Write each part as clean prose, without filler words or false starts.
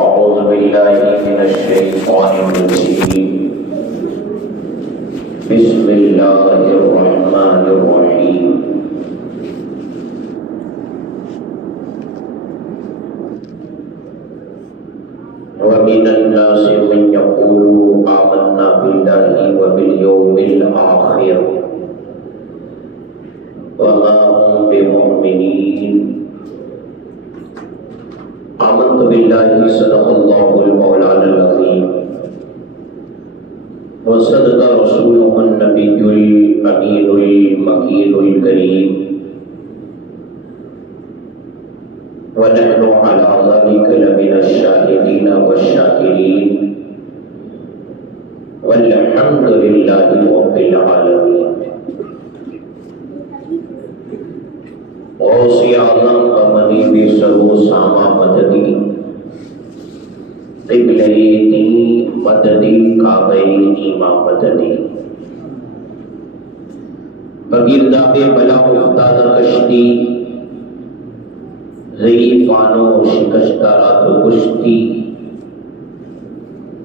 أعوذ بالله من الشيطان الرجيم بسم الله الرحمن الرحيم ومن الناس من يقول آمنا بالله وباليوم الآخر وما هم بمؤمنين آمنت بالله صدق الله المولانا العظيم وصدق رسوله النبي الأمين المكين الكريم ونحن على ذلك لمن الشاهدين والشاكرين والحمد لله رب العالمين. غوث اعظم قمری بسرو ساما مددی قبلہ دین مددی کعبہ ایمان مددی بگرداب بلا افتادہ کشتی ضعیفانو شکستہ رات و کشتی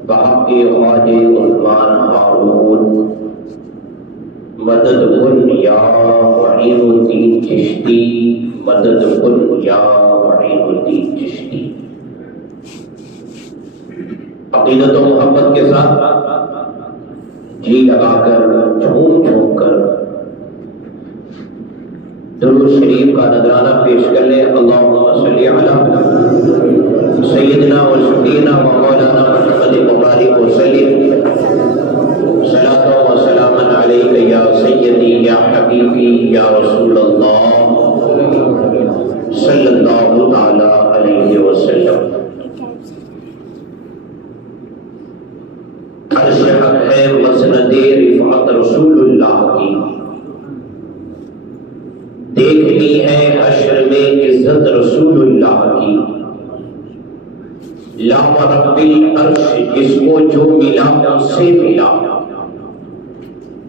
بحق خواجہ عثمان ہارون مدد کن یا معین الدین چشتی مدد کن یا معین الدین چشتی. عقیدت و محبت کے ساتھ جی لگا کر جھوم جھوم کر درود شریف کا نذرانہ پیش کر لیں. اللہم صلی علی سیدنا و شفیعنا و مولانا محمد مبارک وسلم صلاۃ و سلام علیک یا سیدی یا حبیبی یا رسول اللہ صلی اللہ تعالی علیہ وسلم. عرش حق ہے مسند رفعت رسول اللہ کی، دیکھنی ہے حشر میں عزت رسول اللہ کی. لام رب العرش جس کو جو ملا ان سے ملا،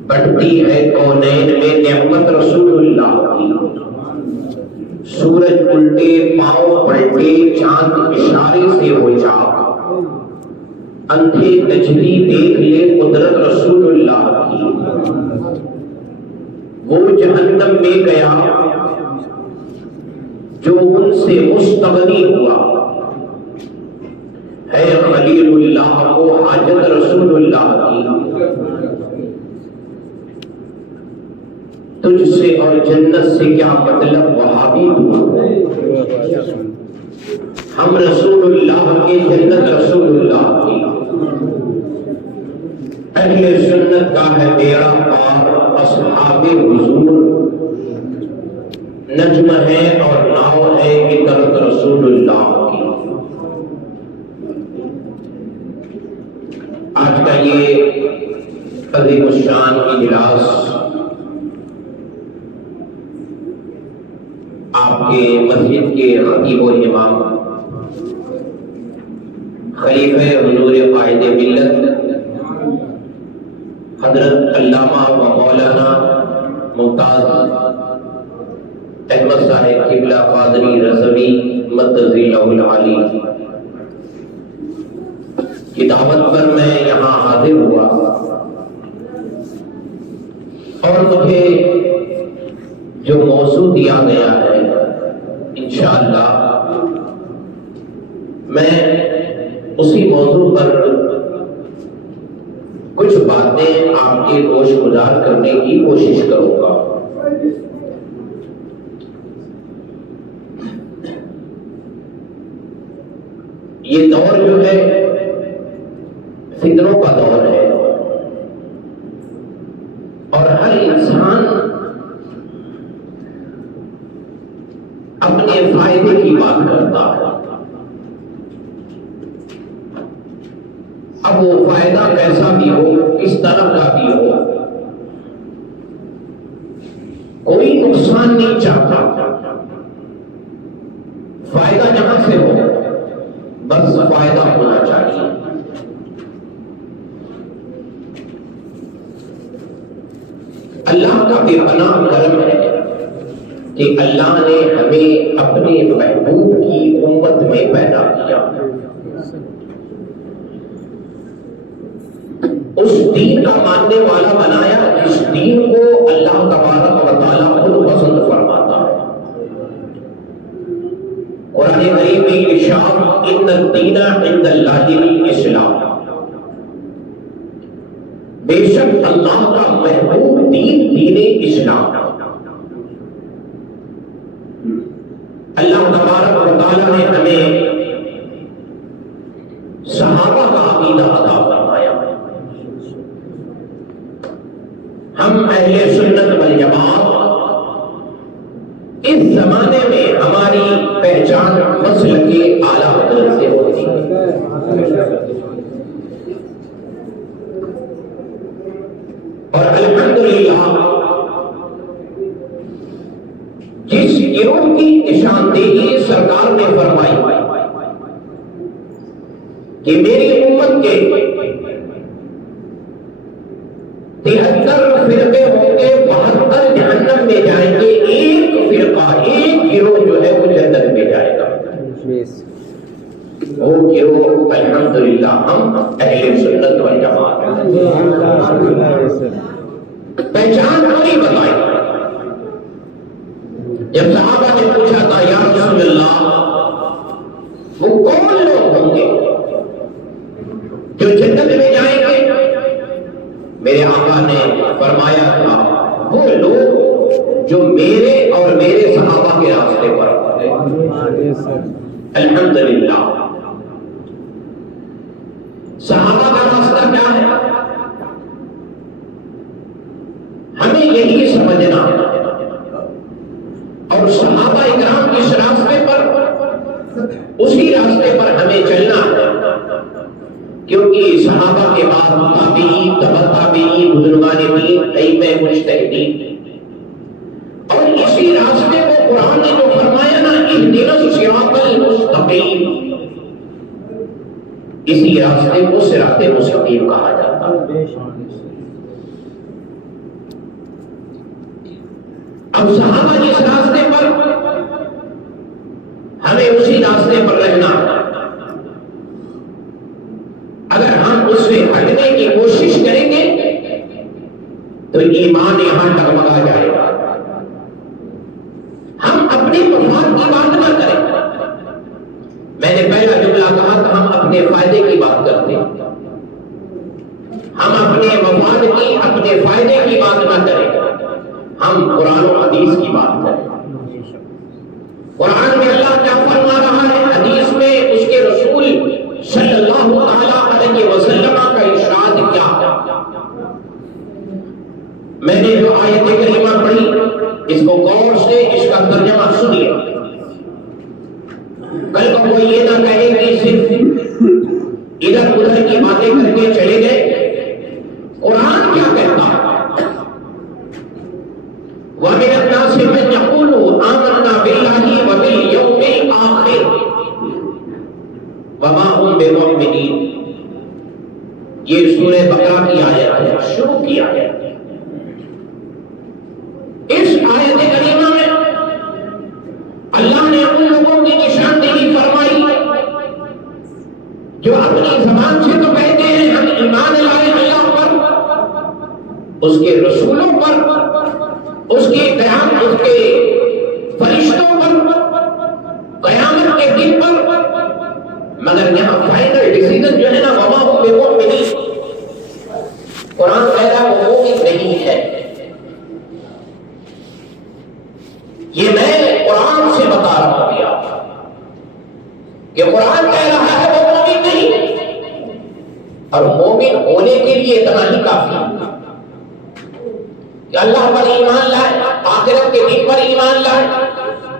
بڑھتی ہے کونین میں نعمت رسول اللہ کی. سورج الٹے پاؤں پلٹے چاند اشارے سے ہو چاک، اندھے تجلی دیکھ لے قدرت رسول اللہ کی. وہ جہنم میں گیا جو ان سے مستغنی ہوا، ہے خلیل اللہ کو حاجت رسول اللہ کی. تجھ سے اور جنت سے کیا مطلب وہابی تو، ہم رسول اللہ کے جنت رسول اللہ کی. اہل سنت کا ہے بیڑا پار، اصحاب حضور نجم ہے اور ناؤ ہے اطاعت رسول اللہ کی. آج کا یہ عظیم الشان اجلاس آپ کے مسجد کے خطیب و امام خلیفہ حضور قائد ملت حضرت علامہ و مولانا ممتاز احمد صاحب قبلہ قادری رضوی مدضی اللہ العالی کی دعوت پر میں یہاں حاضر ہوا، اور مجھے جو موضوع دیا گیا ہے انشاءاللہ میں اسی موضوع پر کچھ باتیں آپ کے گوش گزار کرنے کی کوشش کروں گا. یہ دور جو ہے فتنوں کا دور ہے، اور ہر انسان اپنے فائدے کی بات کرتا ہے. اب وہ فائدہ کیسا بھی ہو، کس طرح کا بھی ہو، کوئی نقصان نہیں چاہتا. فائدہ جہاں سے ہو بس فائدہ ہونا چاہیے. اللہ کا بے پناہ کرم ہے کہ اللہ نے ہمیں اپنے محبوب کی امت میں پیدا کیا. اس دین کا ماننے والا بنایا جس دین کو اللہ تبارک و تعالیٰ خود پسند فرماتا ہے۔ قرآن کریم میں ارشاد ان الدین عند اللہ الاسلام، بے شک اللہ کا محبوب دین دین اسلام۔ اللہ تبارک و تعالیٰ نے ہمیں صحابہ کا عقیدہ عطا فرمایا۔ ہم اہل سنت والجماعت اس زمانے میں ہماری پہچان مسلک کے اعلیٰ حضرت سے ہوتی ہے۔ اور الحمدللہ جس گروہ کی نشاندہی سرکار نے فرمائی کہ میری امت کے 73 فرقے ہوں گے، 72 جہنم میں جائیں گے، ایک فرقہ ایک گروہ جو ہے وہ جنت میں جائے گا۔ وہ گروہ الحمدللہ ہم اہل سنت والجماعت پہچان نہیں بتائی۔ جب صحابہ نے پوچھا تھا یا رسول اللہ وہ کون لوگ ہوں گے جو جنت میں جائیں گے؟ میرے آقا نے فرمایا تھا وہ لوگ جو میرے اور میرے صحابہ کے راستے پر الحمدللہ۔ صحابہ کا راستہ کیا ہے؟ ہمیں یہی سمجھنا اور صحابہ اکرام کے راستے پر اسی راستے پر ہمیں چلنا ہے، کیونکہ صحابہ کے بعد تابعین، تبع تابعین، بزرگان دین، ائمہ مجتہدین، اور اسی راستے کو قرآن نے جو فرمایا نا اہدنا الصراط المستقیم، اسی راستے کو صراط مستقیم کہا جاتا ہے۔ اب صحابہ جس راستے پر، ہمیں اسی راستے پر رہنا۔ اگر ہم اس سے ہٹنے کی کوشش کریں گے تو ایمان یہاں ڈگمگا جائے گا۔ ہم اپنی مفاد کی بات نہ کریں۔ میں نے پہلا جملہ کہا تھا ہم اپنے فائدے کی بات کرتے ہیں، ہم اپنے مفاد کی، اپنے فائدے کی بات نہ کریں، ہم قرآن و حدیث کی بات کریں۔ قرآن میں اللہ کیا فرما رہا ہے، حدیث میں اس کے رسول صلی اللہ علیہ وسلم کا ارشاد کیا ہے۔ میں نے جو آیت کریمہ پڑھی اس کو غور سے اس کا ترجمہ سنیے۔ کل کو کوئی یہ نہ کہے کہ صرف ادھر ادھر کی باتیں کر کے چلے گئے۔ قرآن کیا کہتا ہے؟ وَمِنَ النَّاسِ مَن يَقُولُ آمَنَّا بِاللَّهِ وَبِالْيَوْمِ الْآخِرِ وَمَا هُمْ بِمُؤْمِنِينَ۔ یہ سورہ بقرہ کی آیت ہے، شروع کی آیت ہے۔ اس آیت کریمہ میں اللہ نے ان لوگوں کی نشاندہی فرمائی جو اپنی زبان سے تو کہتے ہیں ہم ایمان لائے اللہ پر، اس کے رسولوں پر، اس کے قیام، اس کے فرشتوں پر، قیامت کے دن پر، مگر یہاں فائنل ڈیسیژن جو ہے نا وما ہم بمؤمنین، قرآن کہہ رہا وہ مومن نہیں ہے۔ یہ میں قرآن سے بتا رہا ہوں کہ قرآن کہہ رہا ہے وہ مومن نہیں، اور مومن ہونے کے لیے اتنا ہی کافی کہ اللہ پر ایمان لائے، آخرت کے دن پر ایمان لائے،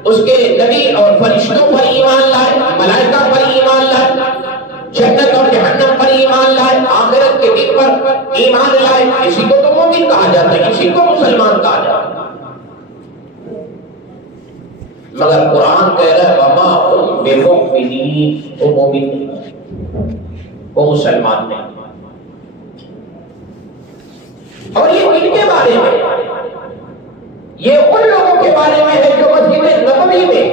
اس کے نبی اور فرشتوں پر ایمان لائے، ملائکہ پر ایمان لائے، جنت اور جہنم پر ایمان لائے، آخرت کے دن پر ایمان لائے، اسی کو تو مومن کہا جاتا ہے، اسی کو مسلمان کہا جاتا ہے۔ مگر قرآن کہہ رہا ہے وما ہم بمؤمنین، وہ مومن نہیں، وہ مسلمان نہیں۔ اور یہ ان کے بارے میں، یہ ان لوگوں کے بارے میں ہے جو مسجد نبوی میں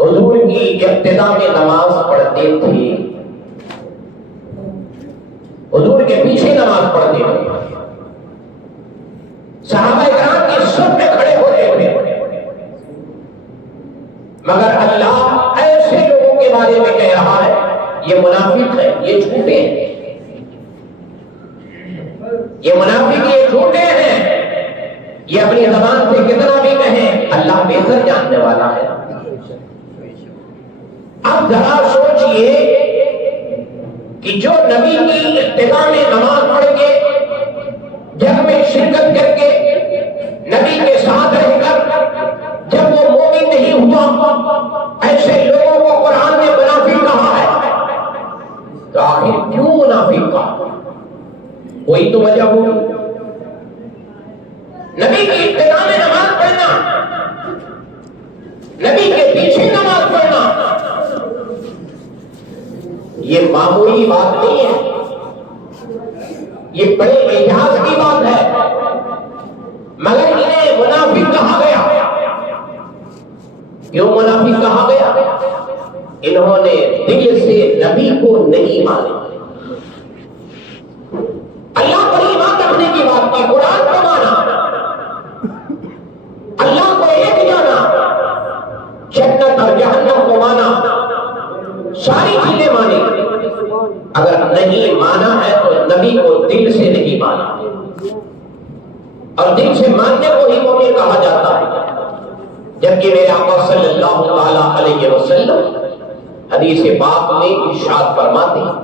حضور کی ابتدا میں نماز پڑھتے تھے، حضور کے پیچھے نماز پڑھتے تھے، صحابہ کرام کی صف میں کھڑے ہوتے تھے، مگر اللہ ایسے لوگوں کے بارے میں کہہ رہا ہے یہ منافق ہے، یہ جھوٹے ہیں، یہ منافق، یہ جھوٹے ہیں، یہ اپنی زبان سے کتنا بھی کہیں اللہ بہتر جاننے والا ہے۔ اب ذرا سوچئے کہ جو نبی کی ابتدا میں نماز پڑھ کے، جنگ میں شرکت کر کے، نبی کے ساتھ رہ کر جب وہ مومن نہیں ہوا، ایسے لوگوں کو قرآن نے منافق کہا ہے، تو آخر کیوں منافق کہا؟ کوئی تو وجہ ہوگی۔ نبی کی ابتدا میں نماز پڑھنا، نبی کے پیچھے نماز پڑھنا، یہ معمولی بات نہیں ہے، یہ بڑے اعجاز کی بات ہے، مگر انہیں منافق کہا گیا۔ کیوں منافق کہا گیا؟ انہوں نے دل سے نبی کو نہیں مانا، اللہ پر ایمان رکھنے کی بات کی، قرآن کو مانا، اللہ کو ایک جانا، جنت اور جہنم کو مانا، ساری چیزیں مانی، اگر نہیں مانا ہے تو نبی کو دل سے نہیں مانا، اور دل سے ماننے کو ہی مومن کہا جاتا ہے۔ جبکہ میرے آقا صلی اللہ تعالی علیہ وسلم حدیث پاک میں ارشاد فرماتے ہیں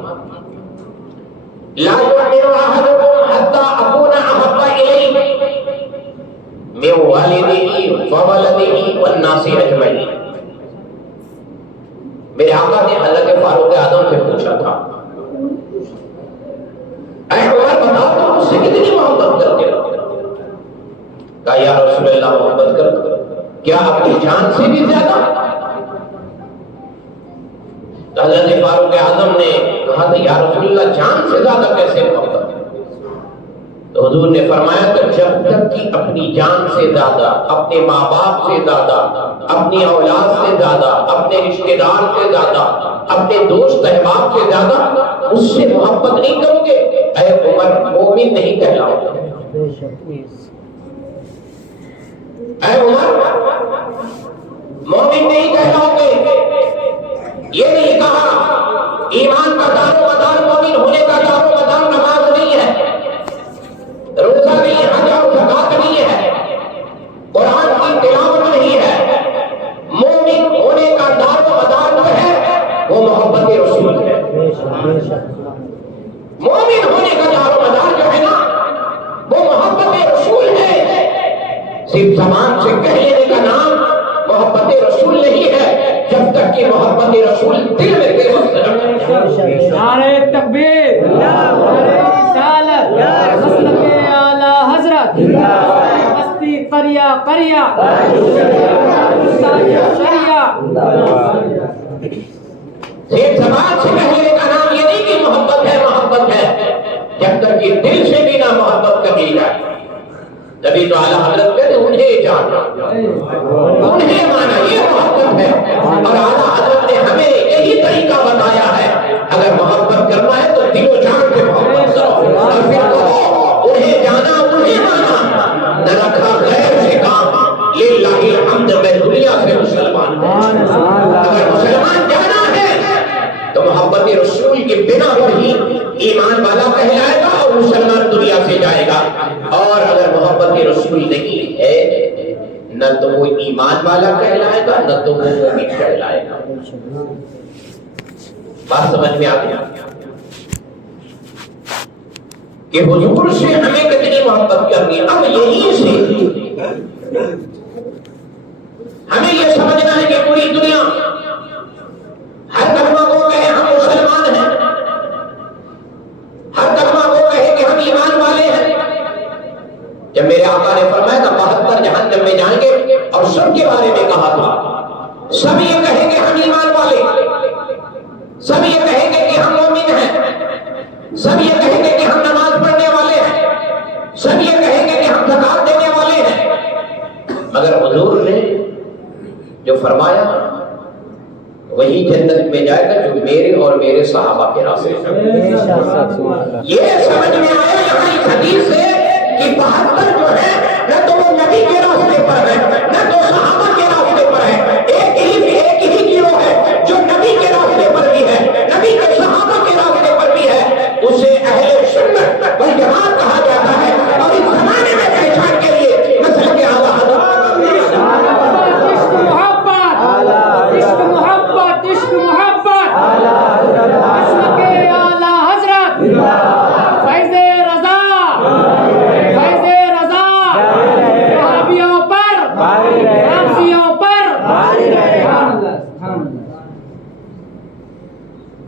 لا يؤمن أحدكم حتى أكون أحب إليه من والده وولده والناس أجمعين۔ میرے آقا نے حضرت فاروق اعظم سے پوچھا تھا، اے عمر بتاؤ تم مجھ سے کتنی محبت کرتے ہو؟ کہا یا رسول اللہ محبت کرتے کیا اپنی جان سے بھی زیادہ؟ حضرت فاروق اعظم نے کہا تھا یا رسول اللہ جان سے زیادہ کیسے محبت؟ تو حضور نے فرمایا کہ جب تک کہ اپنی جان سے زیادہ، اپنے ماں باپ سے زیادہ، اپنی اولاد سے زیادہ، اپنے رشتہ دار سے زیادہ، اپنے دوست احباب سے زیادہ اس سے محبت نہیں کرو گے، اے عمر مومن نہیں کہلاؤ گے۔ اے عمر مومن نہیں کہلاؤ گے۔ یہ نہیں کہا ایمان کا دار و مدار، مومن ہونے کا دار و مدار نماز نہیں ہے، روزہ نہیں ہے، حج اور زکات نہیں ہے، قرآن کی تلاوت نہیں ہے۔ مومن ہونے کا دار و مدار جو ہے وہ محبت رسول ہے۔ مومن ہونے کا دار و مدار جو ہے نا وہ محبت رسول ہے۔ صرف زبان سے کہہ لینے کا نام محبت رسول نہیں ہے جب تک کہ محبت رسول دل میں دل میں۔ نعرہ تکبیر، نعرہ رسالت، مسلک اعلی حضرت، بستی قریہ قریہ، شریعہ۔ صرف زبان سے کہہ لینے کا نام یہ نہیں کہ محبت ہے جب تک کہ دل سے بھی نہ محبت کبھی جائے۔ نبی تو اعلیٰ حضرت کہتے انہیں جانا، انہیں مانا، یہ محبت ہے۔ اور اعلیٰ حضرت نے ہمیں یہی طریقہ بتایا ہے، اگر محبت کرنا ہے تو دل و جان سے محبت کرو، اور پھر کہو انہیں جانا، انہیں مانا، نہ رکھا غیر سے کام، للہ الحمد میں دنیا سے مسلمان ہوں۔ اگر مسلمان جانا ہے تو محبت رسول کے بنا پر ہی ایمان والا کہلائے گا اور مسلمان دنیا سے جائے گا، اور اگر محبت رسول نہیں ہے نہ تو وہ ایمان والا کہلائے گا نہ تو وہ مومن کہلائے گا۔ بات سمجھ میں آتی ہے کہ حضور سے ہمیں کتنی محبت کرنی ہے۔ اب یہیں سے ہمیں یہ سمجھنا ہے کہ پوری دنیا ہر کلمہ کو کہے ہم مسلمان ہیں، ہر کلمہ کو کہے کہ ہم ایمان والے ہیں۔ جب میرے آقا نے فرمایا تھا 72 جہنم میں جائیں گے اور سب کے بارے میں کہا تھا، سب یہ کہیں گے ہم ایمان والے، سب یہ کہیں گے کہ ہم مومن ہیں، سب یہ کہیں گے کہ ہم نماز پڑھنے والے ہیں، سب یہ کہیں گے کہ ہم زکات دینے والے ہیں، مگر حضور نے جو فرمایا وہی جنت میں جائے گا جو میرے اور میرے صحابہ کے راستے یہ سمجھ میں آیا یہاں اس حدیث سے کہ 72 جو ہے نہ تو وہ نبی کے راستے پر ہے نہ تو صحابہ کے راستے پر ہے، ایک ہی گروہ ہے جو نبی کے راستے پر بھی ہے، نبی کے صحابہ کے راستے پر بھی ہے، اسے اہل سنت والجماعت کہا جاتا ہے۔ اور اس زمانے میں پہچان کے لیے مسلک اعلیٰ حضرت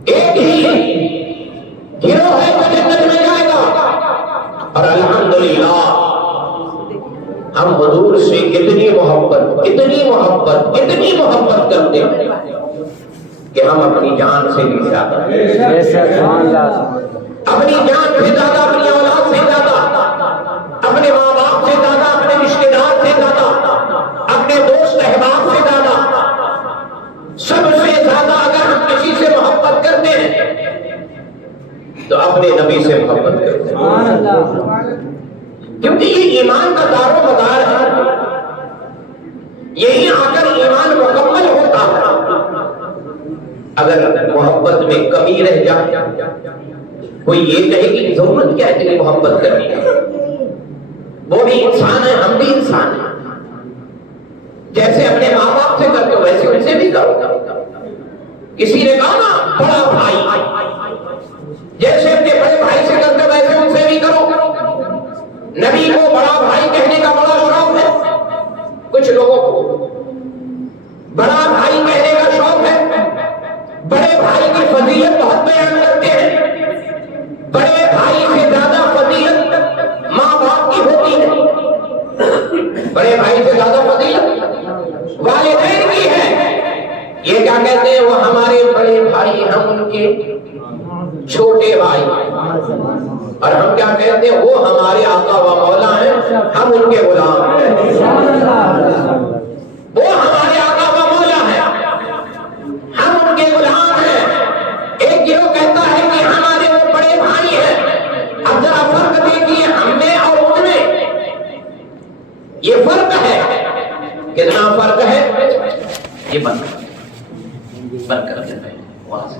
ایک ہی گروہ ہے جو جنت میں جائے گا۔ اور الحمدللہ ہم حضور سے اتنی محبت کرتے ہیں کہ ہم اپنی جان سے بھی زیادہ، اپنی جان سے زیادہ، اپنی اولاد سے زیادہ، اپنے ماں باپ سے زیادہ، اپنے رشتے دار سے زیادہ، اپنے دوست احباب سے زیادہ، سب سے زیادہ اگر ہم کسی سے محبت کرتے ہیں تو اپنے نبی سے محبت کرتے ہیں، کیونکہ یہ ایمان کا دار و مدار ہے، یہی آ کر ایمان مکمل ہوتا ہے۔ اگر محبت میں کمی رہ جائے، کوئی یہ کہے کہ ضرورت کیا ہے کہ محبت کرنی ہے، وہ بھی انسان ہے، ہم بھی انسان ہیں، جیسے اپنے ماں باپ سے کرتے ہو ویسے ان سے بھی کرو۔ کسی نے کہا نا بڑا بھائی، جیسے اپنے بڑے بھائی سے کرتے ہو ویسے ان سے بھی کرو۔ نبی کو بڑا بھائی کہنے کا بڑا شوق ہے، کچھ لوگوں کو بڑا بھائی کہنے کا شوق ہے، بڑے بھائی کی فضیلت بہت بیان کرتے ہیں، بڑے بھائی سے زیادہ فضیلت ماں باپ کی ہوتی ہے، بڑے بھائی سے زیادہ فضیلت والدین کی ہے۔ یہ کیا کہتے ہیں؟ وہ ہمارے بڑے بھائی، ہم ان کے چھوٹے بھائی، اور ہم کیا کہتے ہیں؟ وہ ہمارے آقا و مولا ہیں، ہم ان کے غلام ہیں۔ وہ ہمارے آقا و مولا ہیں، ہم ان کے غلام ہیں۔ ایک گروہ کہتا ہے کہ ہمارے وہ بڑے بھائی ہیں۔ اب ذرا فرق دیکھیے ہم میں اور ان میں، یہ فرق ہے، کتنا فرق ہے؟ یہ بند کر دیتا ہے وہاں سے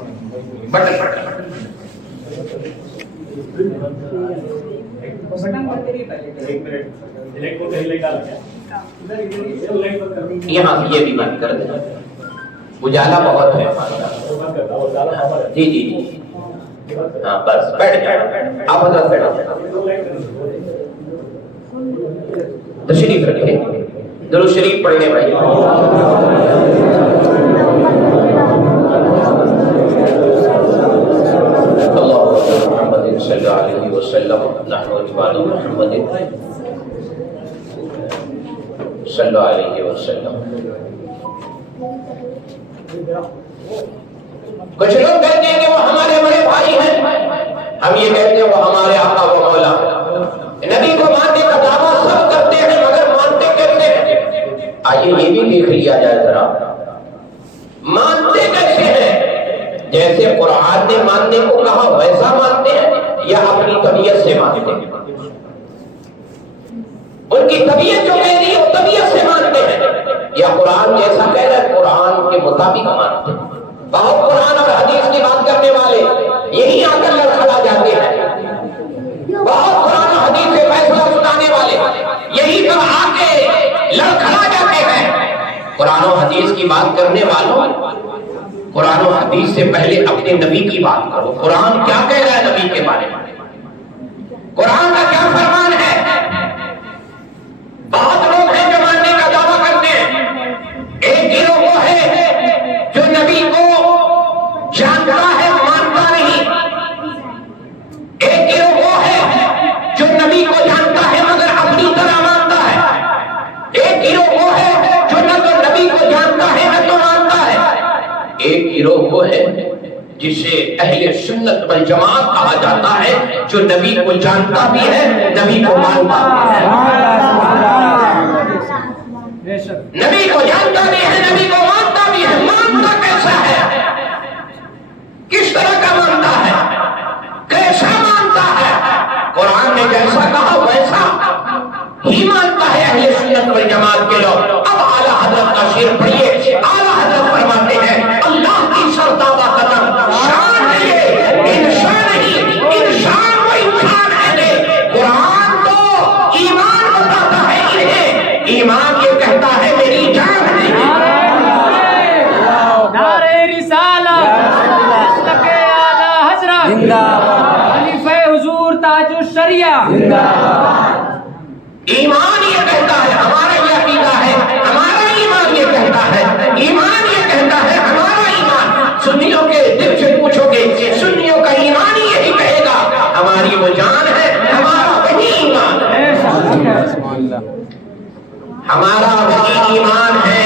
یہاں یہ بھی بند کر دیتا، اجالا بہت ہے۔ جی جی جی ہاں بس بیٹھ جائیں، آپ حضرت بیٹھو، تشریف رکھیں، درود شریف پڑھنے بھائی۔ محمد صلی اللہ علیہ وسلم، نحن اتباع محمد صلی اللہ علیہ وسلم۔ کچھ لوگ کہتے ہیں کہ وہ ہمارے بڑے بھائی ہیں، ہم یہ کہتے ہیں وہ ہمارے آقا و مولا ہیں۔ نبی کو ماننے کا دعویٰ سب کرتے ہیں مگر مانتے کیسے ہیں؟ آئیے یہ بھی دیکھ لیا جائے ذرا، مانتے کیسے ہیں؟ جیسے قرآن نے ماننے کو کہا ویسا مانتے ہیں یا اپنی طبیعت سے مانتے ہیں؟ ان کی طبیعت جو کہہ رہی ہے وہ طبیعت سے مانتے ہیں، یا قرآن جیسا کہہ رہا ہے قرآن کے مطابق مانتے ہیں؟ بہت قرآن اور حدیث کی بات کرنے والے یہی آ کر لڑکھڑا جاتے ہیں، بہت قرآن اور حدیث سے فیصلہ سنانے والے یہی پر آ کے لڑکھڑا جاتے ہیں۔ قرآن و حدیث کی بات کرنے والوں، قرآن و حدیث سے پہلے اپنے نبی کی بات کرو، قرآن کیا کہہ رہا ہے نبی کے بارے میں، قرآن کا کیا فرمان ہے؟ بہت لوگ ہیں جو ماننے کا دعویٰ کرتے ہیں، ایک گروہ وہ ہے جو نبی کو جانتا ہے مانتا نہیں، ایک گروہ وہ ہے جو نبی کو جانتا ہے مگر اپنی طرح مانتا ہے، ایک گروہ وہ ہے جو نہ تو نبی کو جانتا ہے نہ تو مانتا ہے، ایک گروہ وہ ہے جسے اہل سنت والجماعت کہا جاتا ہے، جو نبی کو جانتا بھی ہے نبی کو مانتا بھی ہے، نبی کو جانتا بھی ہے نبی کو مانتا بھی ہے۔ مانتا کیسا ہے؟ شعر پڑھیے، اعلیٰ حضرت فرماتے ہیں اللہ کی سرتابہ قدم شان ہے یہ، انسان نہیں، انسان و انسان ہے یہ۔ قرآن تو ایمان بتاتا ہے انہیں، ایمان یہ کہتا ہے میری جان ہے۔ نعرہ رسالت، مسلک اعلیٰ حضرت، خلیفہ حضور تاج الشریعہ۔ ایمان یہ کہتا ہے، ہمارا یہ عقیدہ ہے، ہمارا ایمان یہ کہتا ہے، ایمان یہ کہتا ہے ہمارا ایمان۔ سنیوں کے دل سے پوچھو گے، سنیوں کا ایمان یہی کہے گا ہماری وہ جان ہے، ہمارا وہی ایمان ہے، ہمارا وہی ایمان ہے۔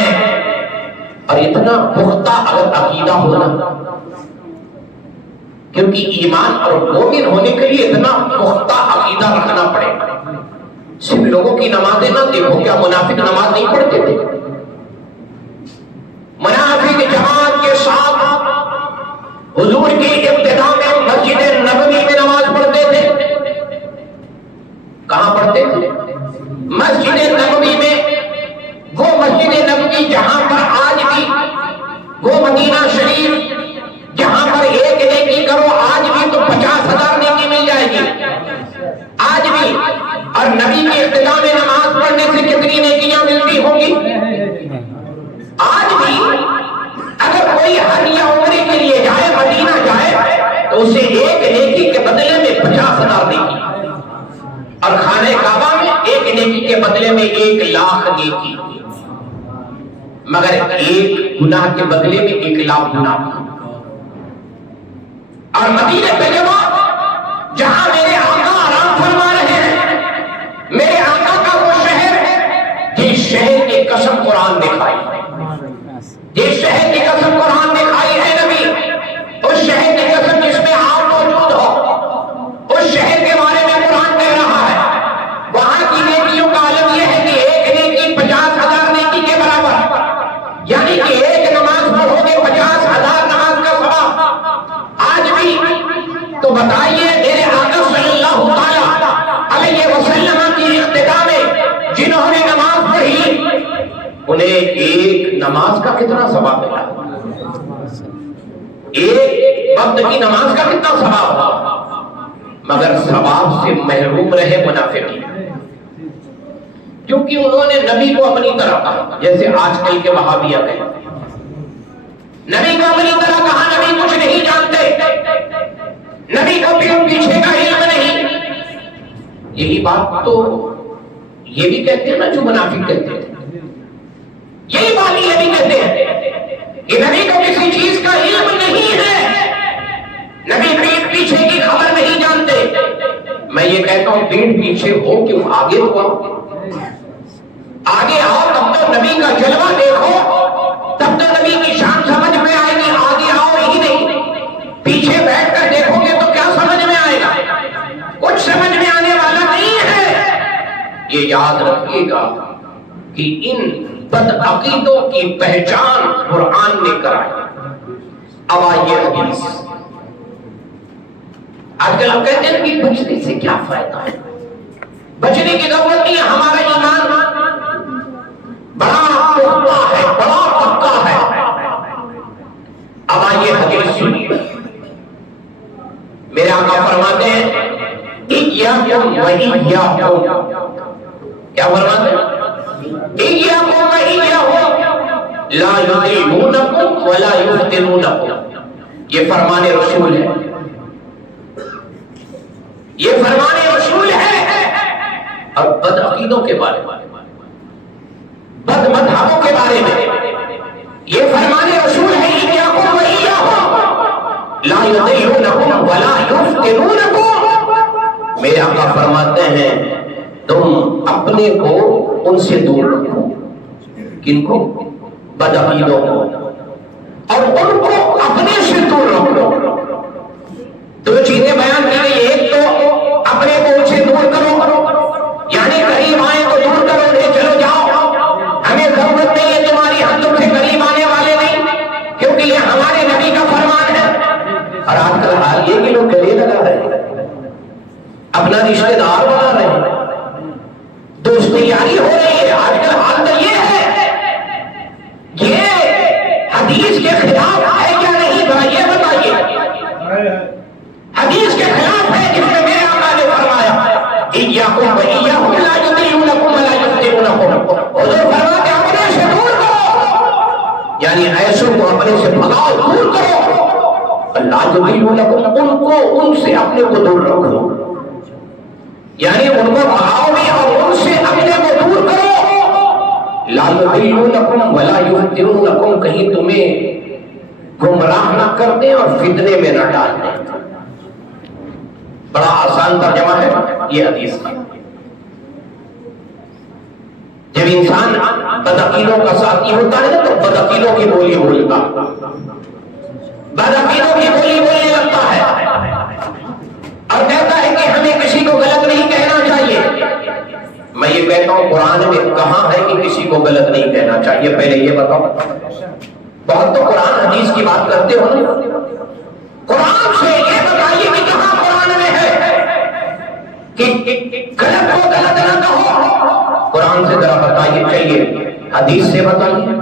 اور اتنا پختہ اگر عقیدہ ہونا، کیونکہ ایمان اور مومن ہونے کے لیے اتنا پختہ عقیدہ رکھنا پڑے گا۔ صرف لوگوں کی نمازیں نہ دیکھو، کیا منافق نماز نہیں پڑھتے تھے؟ منافق جماعت کے ساتھ حضور کی ابتدا میں مسجد نبوی میں نماز پڑھتے تھے۔ کہاں پڑھتے تھے؟ مسجد نبوی میں، وہ مسجد نبوی جہاں پر آج بھی، وہ مدینہ شریف جہاں پر ایک نیکی کرو آج بھی تو 50,000 نیکی مل جائے گی آج بھی۔ اور نبی کی ابتدا میں نماز پڑھنے سے کتنی نیکیاں ملتی ہوں گی آج بھی۔ اگر کوئی حج یا عمرے کے لیے جائے، مدینہ جائے، تو اسے ایک نیکی کے بدلے میں 50,000 نیکی، اور خانہ کعبہ میں ایک نیکی کے بدلے میں 1,00,000 نیکی، مگر ایک گناہ کے بدلے میں 1,00,000 گناہ۔ اور مدینہ طیبہ جہاں میرے آقا آرام فرما رہے ہیں، میرے آقا کا وہ شہر جس شہر کی قسم قرآن دکھائی، جس شہر کی قسم قرآن دکھائی ہے نبی، اس شہر کی قسم جس میں آپ موجود ہو، اس شہر کے بارے میں قرآن کہہ رہا ہے وہاں کی نیکیوں کا عالم یہ ہے کہ ایک نیکی 50,000 نیکی کے برابر، یعنی کہ ایک نماز پڑھو گے 50,000 نماز کا ثواب آج بھی۔ تو بتائیے میرے آقا صلی اللہ علیہ وسلم کی ابتدا میں جنہوں نے نماز پڑھی، انہیں ایک نماز کا کتنا ثواب ملا؟ ایک وقت کی نماز کا کتنا ثواب؟ مگر ثواب سے محروم رہے منافقین، کیونکہ انہوں نے نبی کو اپنی طرح کہا، جیسے آج کل کے وہابیہ کہیں نبی کو اپنی طرح کہا، نبی کچھ نہیں جانتے، نبی کو پیچھے کا علم نہیں۔ یہی بات تو یہ بھی کہتے ہیں نا جو منافق کہتے ہیں، یہی بات یہ بھی کہتے ہیں کہ نبی کو کسی چیز کا علم نہیں ہے، نبی پیٹ پیچھے کی خبر نہیں جانتے۔ میں یہ کہتا ہوں پیٹ پیچھے ہو کیوں، آگے تو آؤ، آگے آؤ، تب تو نبی کا جلوہ دیکھو، تب تو نبی کی شان سمجھ میں آئے گی۔ آگے آؤ ہی نہیں، پیچھے بیٹھ کر دیکھو گے تو کیا سمجھ میں آئے گا؟ کچھ سمجھ میں آنے والا نہیں ہے۔ یہ یاد رکھیے گا کہ ان بدعقیدوں کی پہچان قرآن نے کرائی۔ اب آئیے حدیث۔ آج کل ہم کہتے ہیں کہ بچنے سے کیا فائدہ ہے، بچنے کی ضرورت نہیں، ہمارا ایمان بڑا پختہ ہے، بڑا پکا ہے۔ اب آئیے حدیث سنیے، میرے آقا فرماتے ہیں ایاکم و ایاہم، کیا فرماتے ہیں؟ ایاکم و ایاہم لا یضلونکم ولا یفتنونکم، یہ فرمان رسول ہے، یہ فرمان رسول ہے۔ اور بد عقیدوں کے بارے میں، بد مذہبوں کے بارے میں یہ فرمان رسول ہے، ایاکم و ایاہم لا یضلونکم ولا یفتنونکم۔ میرے آقا فرماتے ہیں تم اپنے کو ان سے دور رکھو، کن کو؟ بد عقیدوں کو، اور ان کو اپنے سے دور رکھو۔ دو چیزیں بیان کی گئی، ایک تو اپنے کو ان سے دور کرو، یعنی قریب آئیں تو دور کرو، انہیں چلو جاؤ، ہمیں ضرورت نہیں ہے تمہاری، ہم تم سے قریب آنے والے نہیں، کیونکہ یہ ہمارے نبی کا فرمان ہے۔ اور آج کل حال یہ کہ لوگ گلے لگا رہے ہیں، اپنا رشتہ دار بنا رہے ہیں، دوستی یاری ہو رہی ہے۔ آج کل حال تو یہ ہے سامنے سے بھگاؤ، دور کرو، لا یضلونکم، ان کو ان سے اپنے کو دور رکھو، یعنی ان کو بھگاؤ بھی اور ان سے اپنے کو دور کرو، لا یضلونکم ولا یفتنونکم، کہیں تمہیں گمراہ نہ کر دیں اور فتنے میں نہ ڈال دیں۔ بڑا آسان ترجمہ ہے یہ حدیث کا۔ جب انسان بدعقیدوں کا ساتھی ہوتا ہے نا تو بدعقیدوں کی بولی بولتا، بدعقیدوں کی بولی بولنے لگتا ہے اور کہتا ہے کہ ہمیں کسی کو غلط نہیں کہنا چاہیے۔ میں یہ کہتا ہوں قرآن میں کہاں ہے کہ کسی کو غلط نہیں کہنا چاہیے؟ پہلے یہ بتاؤ۔ بہت تو قرآن حدیث کی بات کرتے ہو نا، قرآن سے یہ بتائیے کہ کہاں قرآن میں ہے کہ غلط کو غلط نہ کہو؟ قرآن سے ذرا بتائیے، چاہیے حدیث سے بتائیے،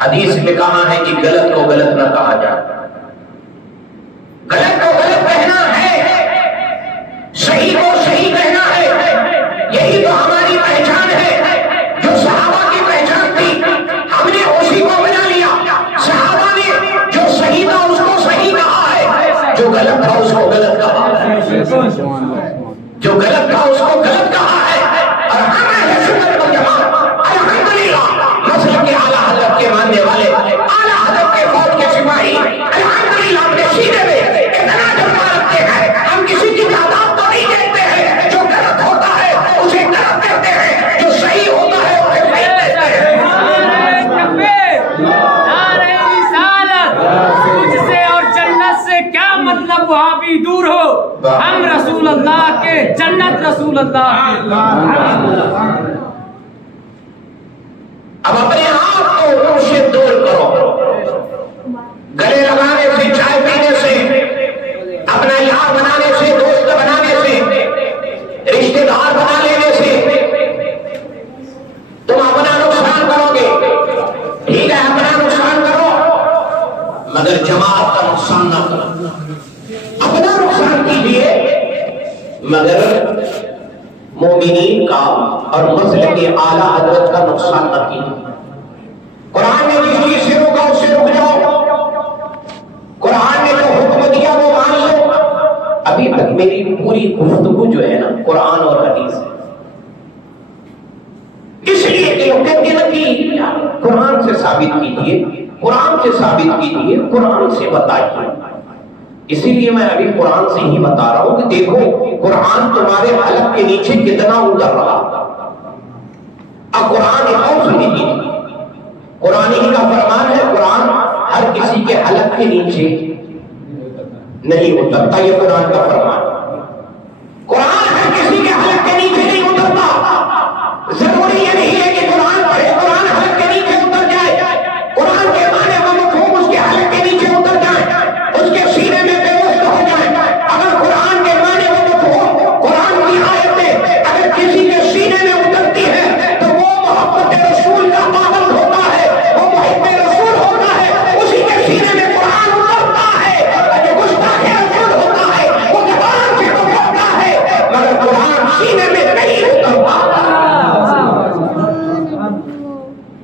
حدیث میں کہاں ہے کہ غلط کو غلط نہ کہا جائے؟ غلط کو غلط کہنا ہے، صحیح کو صحیح کہنا ہے، یہی تو ہماری پہچان ہے، جو صحابہ کی پہچان تھی ہم نے اسی کو بنا لیا۔ صحابہ نے جو صحیح تھا اس کو صحیح کہا ہے، جو غلط تھا اس کو غلط کہا ہے، جو غلط تھا اس کو غلط کہا ہے۔ اور ہم اہل سنت والجماعت الحمدللہ مسلک کے اعلیٰ حضرت کے ماننے والے، اعلیٰ حضرت کے فوج کے سپاہی الحمدللہ اپنے سینے میں اتنا جذبہ رکھتے ہیں، ہم کسی کی تعداد تو نہیں دیکھتے ہیں، جو غلط ہوتا ہے اسے غلط کہتے ہیں، جو صحیح ہوتا ہے اسے صحیح کہتے ہیں۔ تجھ سے اور جنت سے کیا مطلب، وہاں بھی دور ہو، ہم رسول اللہ کے، جنت رسول اللہ کے۔ اب اپنے آپ کو ان سے دور کرو، گلے لگانے سے، چائے پینے سے، اپنا یار بنانے سے، دوست بنانے سے، رشتہ دار بنا لینے سے تم اپنا نقصان کرو گے۔ ٹھیک ہے اپنا نقصان کرو مگر جماعت کا نقصان نہ کرو، اپنا نقصان کیجیے مگر مومنین کا اور مسلک اعلیٰ حضرت کا نقصان نہ کیجیے۔ قرآن نے جس چیز سے روکا اس سے رک جاؤ، قرآن نے جو حکم دیا وہ مان لو۔ ابھی تک میری پوری گفتگو جو ہے نا قرآن اور حدیث ہے، اس لیے کہ لوگ کہتے ہیں کہ قرآن سے ثابت کیجیے، قرآن سے ثابت کیجیے، قرآن سے بتائیے۔ اسی لیے میں ابھی قرآن سے ہی بتا رہا ہوں کہ دیکھو قرآن تمہارے حلق کے نیچے کتنا اتر رہا۔ اب قرآن غور سے دیکھیے، قرآن ہی کا فرمان ہے، قرآن ہر کسی کے حلق کے نیچے نہیں اترتا، یہ قرآن کا فرمان ہے۔ قرآن ہر کسی کے حلق کے نیچے نہیں اترتا۔ ضروری یہ نہیں ہے کہ قرآن پڑھے قرآن حلق کے نیچے اتر جائے، قرآن کے معنی و مفہوم اس کے حلق کے نیچے اتر جائے، اس کے سینے میں بے وقت ہو جائے۔ اگر قرآن کے معنی و مفہوم، قرآن کی آیتیں اگر کسی کے سینے میں اترتی ہے تو وہ محبت رسول کا پابند ہوتا ہے، وہ محب رسول ہوتا ہے، اسی کے سینے میں قرآن اترتا ہے۔ جو گستاخ رسول ہوتا ہے وہ زبان سے تو پڑھتا ہے مگر قرآن سینے میں نہیں اترتا۔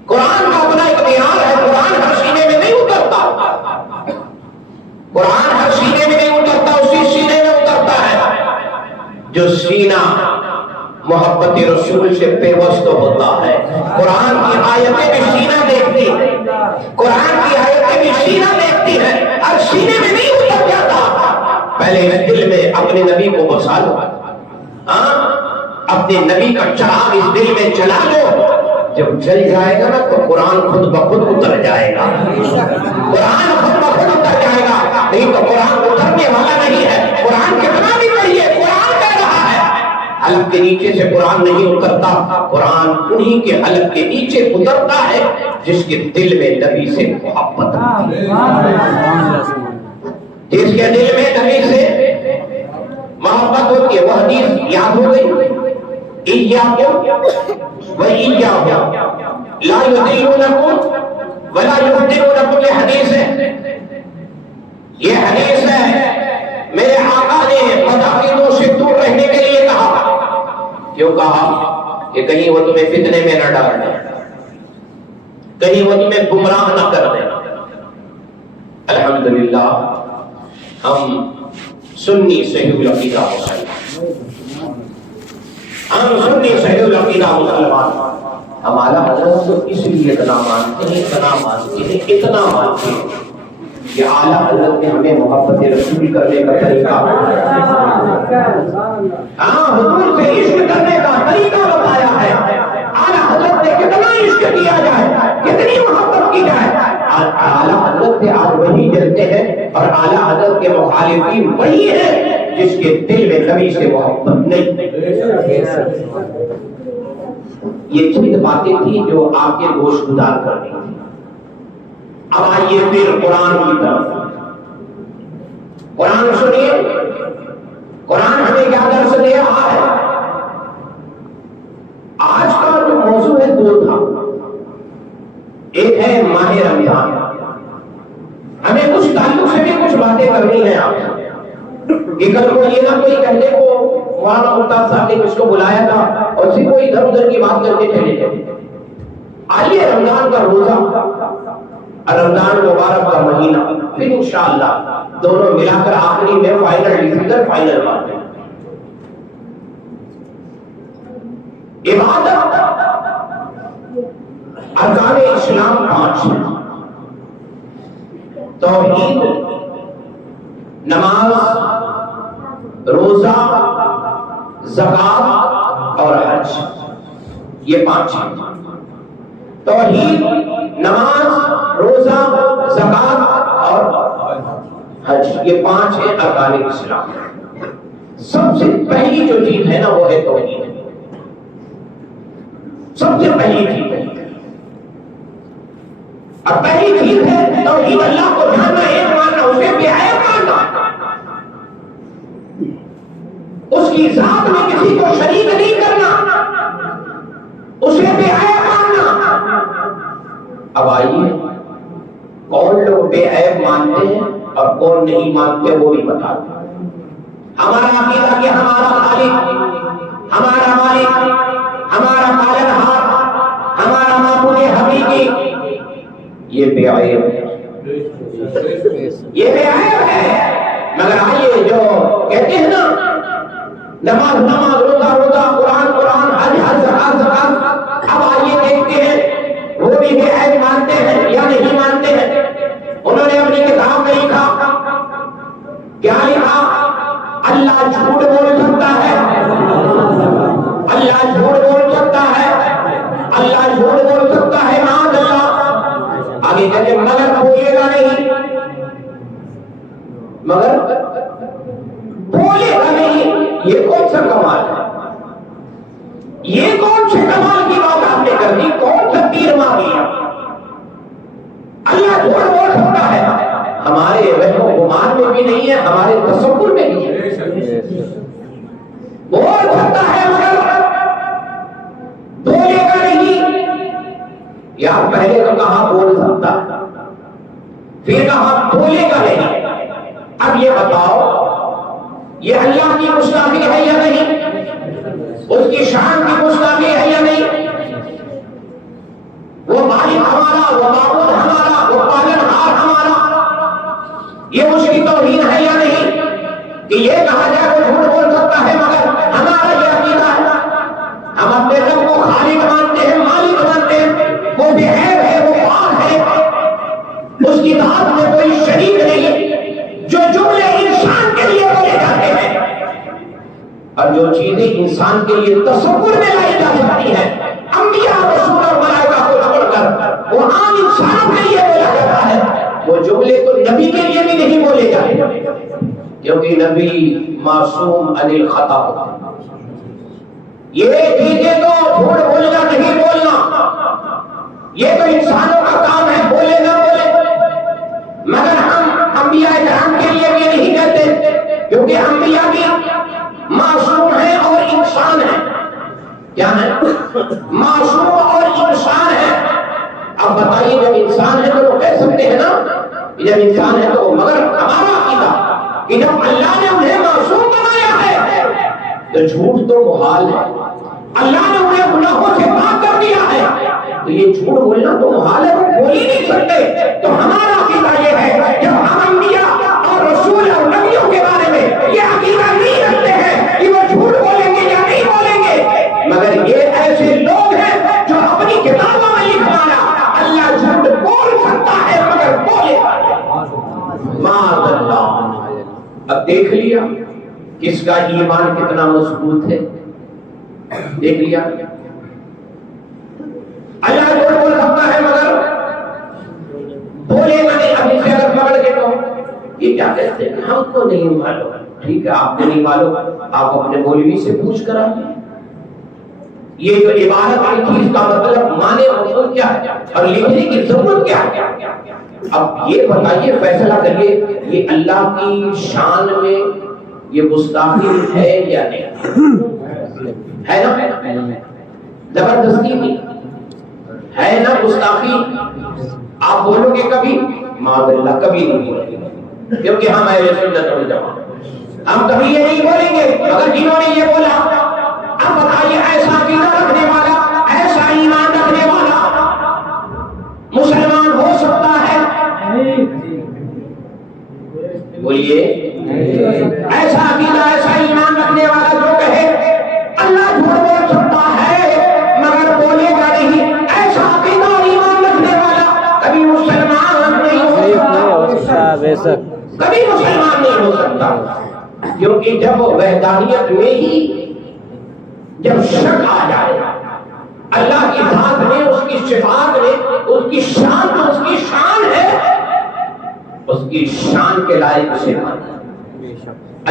قرآن کا اپنا ایک معیار ہے، قرآن ہر سینے میں نہیں اترتا، قرآن ہر سینے میں نہیں اترتا، اسی سینے میں اترتا ہے جو سینہ محبت رسول سے پیوست ہوتا ہے۔ قرآن کی آیتیں بھی سینہ دیکھتی ہیں، قرآن کی آیتیں بھی سینہ دیکھتی ہیں، ہر سینے میں نہیں اتر جاتا۔ پہلے اس دل میں اپنے نبی کو بسا لو، اپنے نبی کا چراغ اس دل میں جلا لو، جب جل جائے گا نا تو قرآن خود بخود اتر جائے گا، قرآن خود بخود اتر جائے گا۔ نہیں تو قرآن اترنے والا نہیں ہے، قرآن کتنا بھی پڑھیے قرآن کہہ رہا ہے حلق کے نیچے سے قرآن نہیں اترتا، قرآن انہی کے حلق کے نیچے اترتا ہے جس کے دل میں نبی سے محبت ہے، جس کے دل میں نبی سے محبت ہوتی ہے۔ وہ حدیث یاد ہو گئی، ایاکم و ایاہم لا یضلونکم ولا یفتنونکم، یہ حدیث ہے، یہ حدیث ہے۔ میرے آقا نے بدعقیدوں سے دور رہنے کے لیے کہا، کیوں کہا؟ کہ کہیں وہ تمہیں فتنے میں نہ ڈال دیں، کہیں وہ تمہیں گمراہ نہ کر دیں۔ الحمدللہ ہم سنی صحیح العقیدہ مسلمان، ہم سنی صحیح العقیدہ مسلمان، ہمارا حضرت تو اس لیے اتنا مانتے ہیں، اتنا مانتے ہیں، اتنا مانتے ہیں کہ اعلیٰ حضرت نے ہمیں محبت رسول کرنے کا طریقہ حضور سے عشق کرنے کا طریقہ بتایا ہے۔ اعلیٰ حضرت نے کتنا عشق کیا جائے، کتنی محبت کی جائے، اعلیٰ حضرت سے آج وہی جلتے ہیں، اور اعلیٰ حضرت کے مخالفین وہی ہیں جس کے دل میں کبھی سے محبت نہیں۔ یہ چند باتیں تھیں جو آپ کے گوشت گزار کرنی تھی۔ اب آئیے پھر قرآن کی طرف۔ قرآن سنیے، قرآن ہمیں کیا درس دے رہا ہے؟ آج کا جو موضوع ہے دو تھا، ایک ہے ماہ رمضان، ہمیں کچھ تعلق سے بھی کچھ باتیں کرنی ہیں آپ سے، کہ کل کو یہ نہ کوئی کہنے کو مولانا مختار صاحب نے کس کو بلایا تھا اور صرف کوئی ادھر ادھر کی بات کر کے چلے گئے۔ آئیے رمضان کا روزہ، رمضان مبارک کا مہینہ، پھر انشاءاللہ دونوں ملا کر آخری میں فائنل ڈیسیژن، فائنل بات ہے۔ عبادت ارکان اسلام 5 ہیں: توحید، نماز، روزہ، زکات اور حج، یہ 5 ہیں۔ توحید، نماز، روزہ، زکات اور حج، یہ 5 ہیں ارکان اسلام۔ سب سے پہلی جو چیز ہے نا وہ ہے توحید، سب سے پہلی چیز ہے، اور پہلی چیز ہے توحید، اللہ کو جاننا، ایک ماننا، اسے بے عیب ماننا، اس کی ذات میں کسی کو شریک نہیں کرنا، اسے بے عیب ماننا۔ اب آئیے کون لوگ بے عیب مانتے ہیں اور کون نہیں مانتے وہ بھی بتا دیں۔ ہمارا عقیدہ کہ ہمارا خالق، ہمارا مالک، ہمارا پالنہار، ہمارا معبود حقیقی، یہ بے عیب ہے، یہ بے عیب ہے۔ مگر آئیے جو کہتے ہیں نا نماز نماز، روزہ روزہ، قرآن قرآن، حج حج، زکات زکات، اب آئیے دیکھتے ہیں وہ بھی بے عیب مانتے ہیں یا نہیں مانتے ہیں۔ انہوں نے اپنی کتاب میں لکھا، کیا لکھا؟ اللہ جھوٹ بول سکتا ہے، اللہ جھوٹ بول سکتا ہے، اللہ جھوٹ بول سکتا ہے، معاذ اللہ۔ آگے کہتے مگر بولے گا نہیں، مگر بولے گا نہیں۔ یہ کون سا کمال ہے؟ یہ کون سے کمال کی بات آپ نے کر دی؟ کون سا تیر مار لیا؟ اللہ جھوٹ بول سکتا ہے، ہمارے وہم و گمان میں بھی نہیں ہے، ہمارے تصور میں بھی ہے۔ بول سکتا ہے مگر بولے گا نہیں۔ یار پہلے تو کہا بول سکتا ہے، پھر کہا بولے گا نہیں۔ اب یہ بتاؤ یہ اللہ کی گستاخی ہے یا نہیں؟ اس کی شان کی گستاخی ہے یا نہیں؟ وہ مالک ہمارا، وہ معبود ہمارا، وہ پالنہار ہمارا، یہ اس کی توہین ہے یا نہیں؟ کہ یہ کہا جائے وہ جھوٹ بول سکتا ہے مگر ہمارا یہ عقیدہ ہے، ہم اپنے رب کو خالق مانتے ہیں، مالک مانتے ہیں، وہ بے عیب ہے، وہ پاک ہے، اس کی ذات میں کوئی شریک نہیں۔ جو جملے انسان کے لیے بولے جاتے ہیں اور جو چیزیں انسان کے لیے تصور میں لائی جا سکتی ہیں، انبیاء، رسول اور ملائکہ کو چھوڑ کر وہ عام انسانوں کے لیے بولا جاتا ہے، وہ جملے تو نبی کے لیے بھی نہیں بولے جاتے، کیونکہ نبی معصوم عن الخطا ہوتے ہیں۔ یہ چیزیں تو جھوٹ بولنا نہیں بولنا، یہ تو انسانوں کا کام ہے، بولے نہ بولے، مگر ہم انبیاء کرام کے لیے بھی نہیں کہتے، کیونکہ انبیاء بھی معصوم ہیں اور انسان ہیں۔ کیا ہے؟ معصوم اور انسان ہے۔ اب بتائیے جب انسان ہے تو وہ کہہ سکتے ہیں نا، جب انسان ہے تو، مگر ہمارا عقیدہ کہ جب اللہ نے انہیں معصوم بنایا ہے تو جھوٹ تو محال ہے، اللہ نے انہیں گناہوں سے پاک کر دیا ہے تو یہ جھوٹ بولنا تو محال ہے، وہ بول ہی نہیں سکتے۔ تو ہمارا عقیدہ یہ ہے کہ اب دیکھ لیا کس کا ایمان کتنا مضبوط ہے، دیکھ لیا۔ اللہ جھوٹ بول سکتا ہے مگر بولے گا نہیں۔ اب اسے اگر پکڑ کے تو یہ کیا کہتے ہیں، ہم کو نہیں معلوم، ٹھیک ہے آپ کو نہیں معلوم، آپ اپنے مولوی سے پوچھ کر آئیے۔ یہ جو عبارت لکھی اس کا مطلب مانے مقصود کیا ہے اور لکھنے کی ضرورت کیا ہے؟ اب یہ بتائیے، فیصلہ کریے، یہ اللہ کی شان میں یہ گستاخی ہے یا نہیں؟ ہے نا؟ زبردستی نہیں ہے نا گستاخی؟ آپ بولو گے کبھی؟ معاذ اللہ کبھی نہیں بولیں گے، کیونکہ ہم اہل سنت والجماعت، ہم کبھی یہ نہیں بولیں گے مگر جنہوں نے یہ بولا۔ اب بتائیے ایسا عقیدہ رکھنے والا، ایسا ایمان رکھنے والا مسلمان ہو سکتا ہے؟ بولیے، ایسا عقیدہ ایسا ایمان رکھنے والا جو کہے اللہ جھوٹ بول سکتا ہے مگر بولے گا نہیں، ایسا عقیدہ اور ایمان رکھنے والا کبھی مسلمان نہیں ہو سکتا، کبھی مسلمان نہیں ہو سکتا۔ کیونکہ جب وحدانیت میں ہی جب شک آ جائے، اللہ کی ذات میں، اس کی صفات میں، اس کی شان تو اس کی شان ہے، اس کی شان کے لائق اسے مانا۔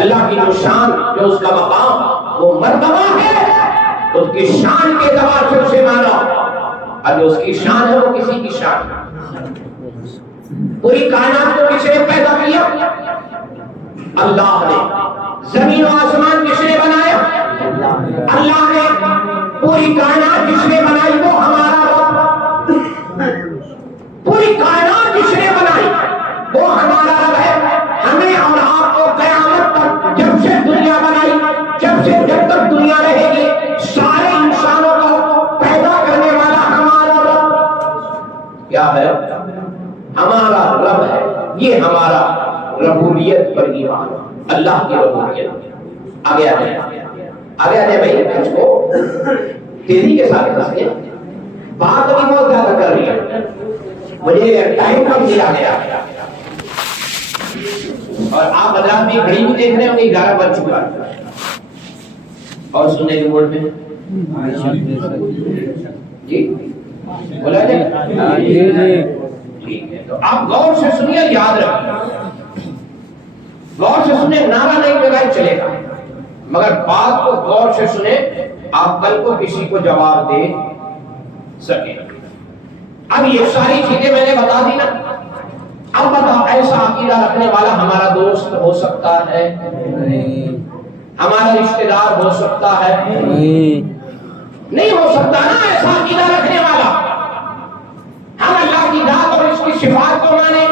اللہ کی جو شان، جو اس کا مقام، وہ مرتبہ ہے، اس کی شان کے اعتبار سے اسے مانا، اور جو اس کی شان ہے وہ کسی کی شان ہے۔ پوری کائنات کو کس نے پیدا کیا؟ اللہ نے۔ زمین و آسمان کس نے بنایا؟ اللہ نے۔ پوری کائنات جس نے بنائی وہ ہمارا رب، پوری کائنات جس نے بنائی وہ ہمارا رب ہے۔ ہمیں اور آپ کو قیامت تک، جب سے دنیا بنائی، جب تک دنیا رہے گی، سارے انسانوں کو پیدا کرنے والا ہمارا رب کیا ہے؟ ہمارا رب ہے۔ یہ ہمارا ربوبیت پر ایمان، اللہ کی ربوبیت۔ آگے آگے بھائی، اس کو تیزی کے ساتھ دستے، بات ابھی بہت زیادہ کر رہی ہے، مجھے ٹائم کم دیا گیا، اور آپ حضرات بھی گھڑی بھی دیکھ رہے ہوں گے 11 بج چکا ہے، اور سننے کے موڈ میں جی بولا جائے؟ ٹھیک ہے، تو آپ غور سے سنیے، یاد رکھیے، غور سے سنیں، نعرہ نہیں لگائے چلے گا، مگر بات کو غور سے سنیں، آپ کل کو کسی کو جواب دے سکیں۔ اب یہ ساری چیزیں میں نے بتا دی نا، اب بتا، ایسا عقیدہ رکھنے والا ہمارا دوست ہو سکتا ہے؟ ہمارا رشتہ دار ہو سکتا ہے؟ نہیں ہو سکتا نا ایسا عقیدہ رکھنے والا۔ ہم اللہ کی ذات اور اس کی صفات کو مانے،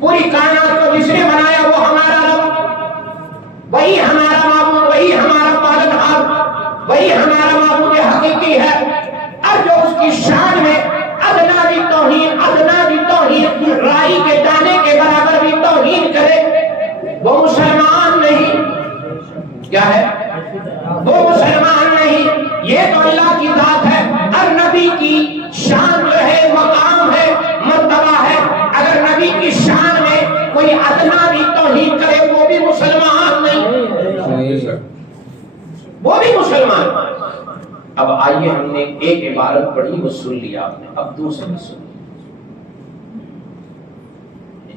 پوری کائنات کو جس نے بنایا وہ ہمارا رب، وہی ہمارا معبود، وہی ہمارا پالنہار، وہی ہمارا معبود حقیقی ہے۔ اور جو اس کی شان میں ادنا بھی توہین، ادنا بھی توہین، رائی کے دانے کے برابر بھی توہین کرے، وہ مسلمان نہیں۔ کیا ہے؟ وہ مسلمان نہیں۔ یہ تو اللہ کی ذات ہے، اور نبی کی شان جو ہے، مقام ہے، مرتبہ ہے۔ اگر نبی کی شان میں کوئی ادنا بھی توہین کرے وہ بھی مسلمان نہیں، وہ بھی مسلمان۔ اب آئیے، ہم نے ایک عبارت پڑھی وہ سن لیا آپ نے، اب دوسری سن۔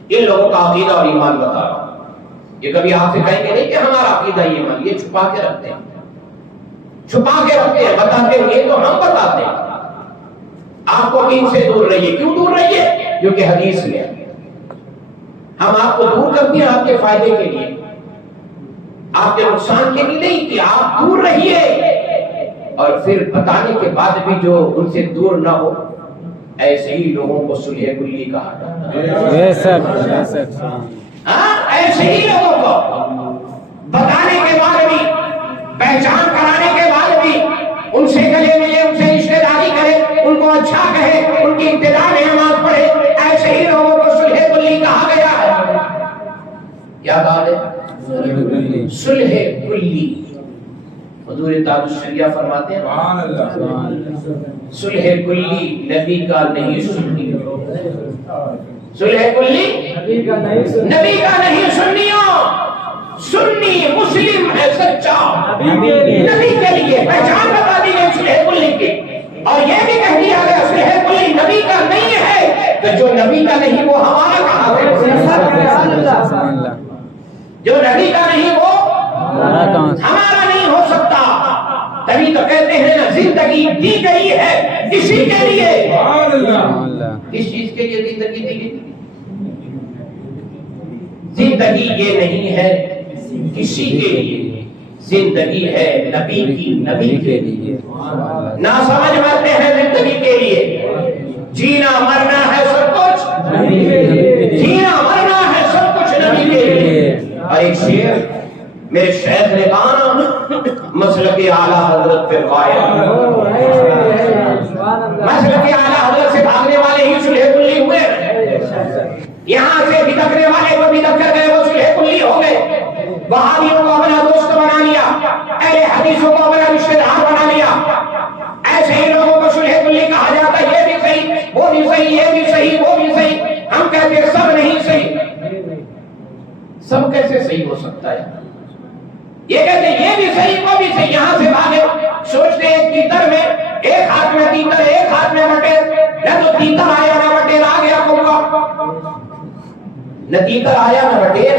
ان لوگوں کا عقیدہ اور ایمان بتا رہا ہوں، یہ کبھی آپ سے کہیں گے نہیں کہ ہمارا عقیدہ ایمان، یہ چھپا کے رکھتے ہیں، چھپا کے رکھتے ہیں، بتاتے ہیں یہ تو ہم بتاتے ہیں۔ آپ کو دین سے دور رہیے، کیوں دور رہیے؟ کیونکہ حدیث میں ہم آپ کو دور کرتے ہیں آپ کے فائدے کے لیے، آپ کے نقصان کے لیے نہیں، کہ آپ دور رہیے، اور پھر بتانے کے بعد بھی جو ان سے دور نہ ہو، ایسے ہی لوگوں کو صلح کلی کہا جاتا ہے۔ ایسے ہی لوگوں کو بتانے کے بعد بھی، پہچان کرانے کے بعد بھی، ان سے گلے ملے، ان سے رشتہ داری کرے، ان کو اچھا کہے، ان کی ابتدا میں نماز پڑھے، ایسے ہی لوگوں کو صلح کلی کہا گیا ہے۔ کیا بات ہے؟ صلح کلی۔ حضور تاج الشریعہ فرماتے ہیں صلح کلی نبی کا نہیں سنیوں، صلح کلی نبی کا نہیں سنیوں۔ سنی مسلم ہے سچا نبی کے لیے پہچان بتا دی گئی صلح کلی کی، اور یہ بھی کہہ دیا گیا صلح کلی نبی کا نہیں ہے، تو جو نبی کا نہیں وہ ہمارا کہاں ہے؟ جو نبی کا نہیں وہ ہمارا نہیں ہو سکتا۔ تبھی تو کہتے ہیں نا زندگی دی گئی ہے کسی کے لیے، کس چیز کے لیے زندگی دی گئی؟ زندگی یہ نہیں ہے کسی کے لیے، زندگی ہے نبی کی، نبی کے لیے۔ نہ سمجھ مرتے ہیں زندگی کے لیے، جینا مرنا ہے سب کچھ، جینا مرنا ہے سب کچھ نبی کے لیے۔ اور ایک شعر میرے شیخ نے کہا نا، مسلک اعلیٰ حضرت پہ قائم، مسلک اعلیٰ حضرت سے بھاگنے والے ہی صلح کلی ہوئے، یہاں سے بھٹکنے والے وہ بھٹک کر گئے، وہ صلح کلی ہو گئے۔ وہابیوں کو اپنا دوست بنا لیا، اہل حدیثوں کو اپنا رشتہ دار بنا لیا، ایسے ہی لوگوں کو صلح کلی کہا جاتا ہے، یہ بھی صحیح وہ بھی صحیح، یہ بھی صحیح وہ بھی صحیح، ہم کہتے ہیں سب نہیں صحیح۔ سب کیسے صحیح ہو سکتا ہے؟ یہ کہتے ہیں یہ بھی صحیح وہ بھی صحیح، یہاں سے بھاگے، سوچتے ہیں تیتر میں ایک ہاتھ میں تیتر ایک ہاتھ میں مٹیر، نہ تو تیتر آیا نہ مٹیر آ گیا کوگا، نہ تیتر آیا نہ مٹیر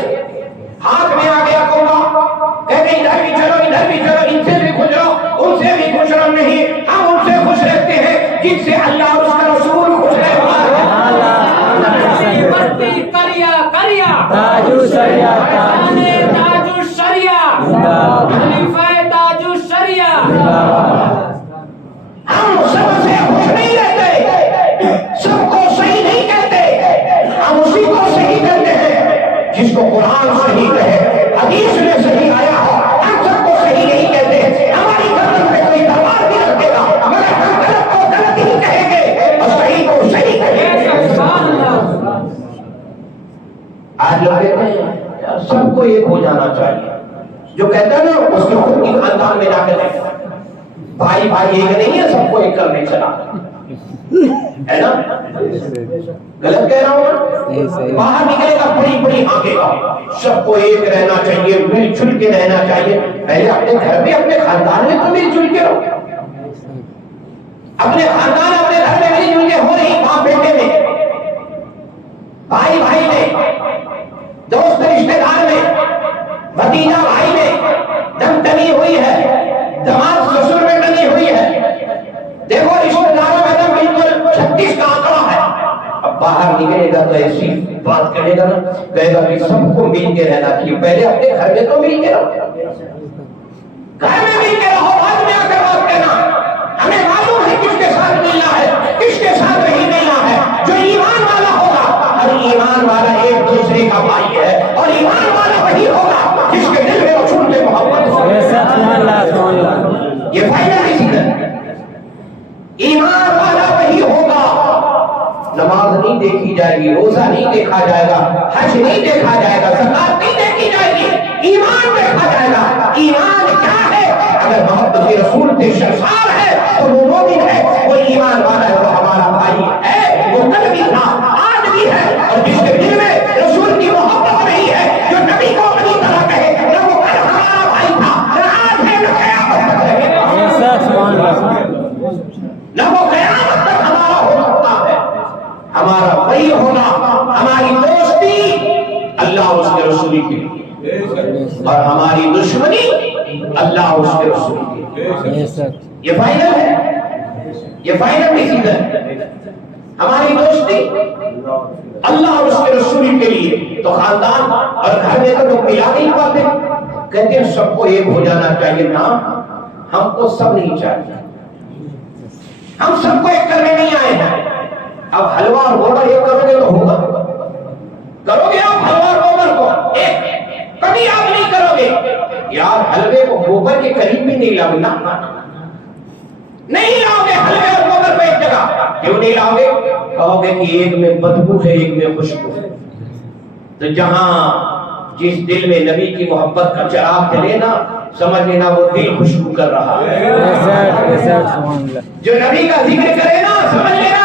ہاتھ میں آ گیا کوگا۔ کہتے ہیں ادھر بھی چلو ادھر بھی چلو، ان سے بھی خوش رہو ان سے بھی خوش رہو، نہیں ہم ان سے خوش رہتے ہیں جن سے اللہ اور اس کا رسول خوش رہے۔ ہم سب سے خوش نہیں رہتے، سب کو صحیح نہیں کہتے، ہم اسی کو صحیح کہتے ہیں جس کو قرآن صحیح کہے، حدیث میں صحیح آیا ہو۔ ہم سب کو صحیح نہیں کہتے، ہماری گردن پہ کوئی تلوار بھی رکھ دے گا مگر ہم غلط کو غلط ہی کہیں گے اور صحیح کو صحیح کہیں گے۔ آج لوگ کہتے ہیں سب کو ایک ہو جانا چاہیے، جو کہتا ہے نا اس کے خود کی خاندان میں جا کے دیکھتا ہے، بھائی بھائی ایک نہیں ہے، سب کو ایک کرنے چلا ہے نا، غلط کہہ رہا ہوں؟ باہر نکلے گا بڑی بڑی ہانکے گا، سب کو ایک رہنا چاہیے، مل جل کے رہنا چاہیے۔ پہلے اپنے گھر میں اپنے خاندان میں تو مل جل کے رہو، اپنے خاندان اپنے گھر میں مل جل کے ہو رہی، باپ بیٹے میں، بھائی بھائی میں، دوست رشتہ دار میں، بھتیجا بھائی میں دم ٹنی ہوئی ہے، دماد سسر میں ٹنی ہوئی ہے، دیکھو رشتہ داروں میں دم بالکل 36 کا آنکڑا ہے۔ اب باہر نکلے گا تو ایسی بات کرے گا نا، کہے گا کہ سب کو مل کے رہنا چاہیے، پہلے اپنے گھر میں تو مل کے رہو، گھر میں مل کے رہو، بعد میں آ کر بات کرنا۔ ہمیں معلوم ہے کس کے ساتھ ملنا ہے کس کے ساتھ نہیں ملنا ہے۔ جو ایمان والا ہوگا، ہر ایمان والا ایک دوسرے کا بھائی ہے، اور ایمان والا وہی ہوگا جس کے دل میں رسول سے محبت ہو۔ یہ فائنل ڈیسیژن، ایمان والا وہی ہوگا۔ نماز نہیں دیکھی جائے گی، روزہ نہیں دیکھا جائے گا، حج نہیں دیکھا جائے گا، زکات نہیں دیکھی جائے گی، ایمان دیکھا جائے گا۔ ایمان کیا ہے؟ اگر محبت رسول سے شرفار ہے تو وہ مومن ہے، وہ ایمان والا ہے، وہ ہمارا بھائی ہے، وہ کل بھی تھا آج بھی ہے، اور جس کے دل میں رسول کی محبت نہیں ہے، جو نبی کو اپنی طرح کہے، نہ وہ کل ہمارا بھائی تھا، نہ آج ہے، نہ قیامت تک رہے گا، نہ وہ قیامت تک ہمارا ہو سکتا ہے۔ ہمارا بھائی ہونا، ہماری دوستی اللہ اس کے رسول کی، اور ہماری دشمنی اللہ اس کے رسول کی۔ یہ فائنل ہے، یہ فائنل ڈیسیژن۔ ہماری دوستی اللہ اور اس کے رسول کے لیے، تو خاندان اور گھر میں تو لوگ ملا نہیں پاتے، کہتے ہیں سب کو ایک ہو جانا چاہیے۔ نا، ہم کو سب نہیں چاہیے، ہم سب کو ایک کرنے نہیں آئے ہیں۔ اب حلوہ اور گوبر ایک کرو گے تو ہوگا، کرو گے آپ حلوہ اور گوبر کو ایک؟ کبھی آپ نہیں کرو گے یار، حلوے کو گوبر کے قریب بھی نہیں لاؤ نا، نہیں لاؤ گے حلوے اور گوبر کو ایک جگہ۔ کیوں نہیں لاؤ گے؟ کہو گے کہ ایک میں بدبو ہے ایک میں خوشبو ہے۔ تو جہاں جس دل میں نبی کی محبت کا چراغ جلے نا، سمجھ لینا وہ دل خوشبو کر رہا ہے۔ جو نبی کا ذکر کرے نا، سمجھ لینا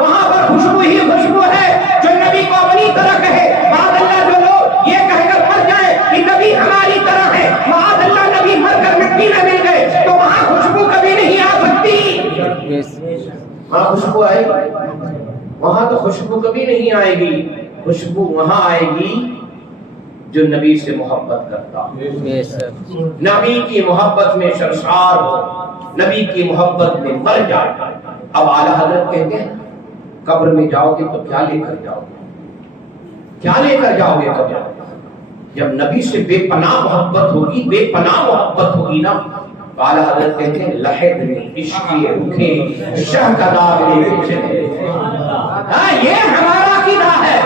وہاں پر خوشبو ہی خوشبو ہے۔ جو نبی کو اپنی طرح کہے، بعد اللہ جو لوگ یہ کہہ کر مر جائے کہ نبی ہماری وہاں خوشبو آئے گی؟ وہاں تو خوشبو کبھی نہیں آئے گی. خوشبو وہاں آئے گی جو نبی سے محبت کرتا ہو، نبی کی محبت میں سرشار ہو، نبی کی محبت میں مر جائے. اب اعلیٰ حضرت کہتے ہیں قبر میں جاؤ گے تو کیا لے کر جاؤ گے؟ کیا لے کر جاؤ گے قبر؟ جب نبی سے بے پناہ محبت ہوگی، بے پناہ محبت ہوگی نا، تو اعلیٰ حضرت کہتے ہیں لحد میں عشق کے رکھے شہ کا داغ لے کے چلے. ہاں یہ ہمارا عقیدہ ہے.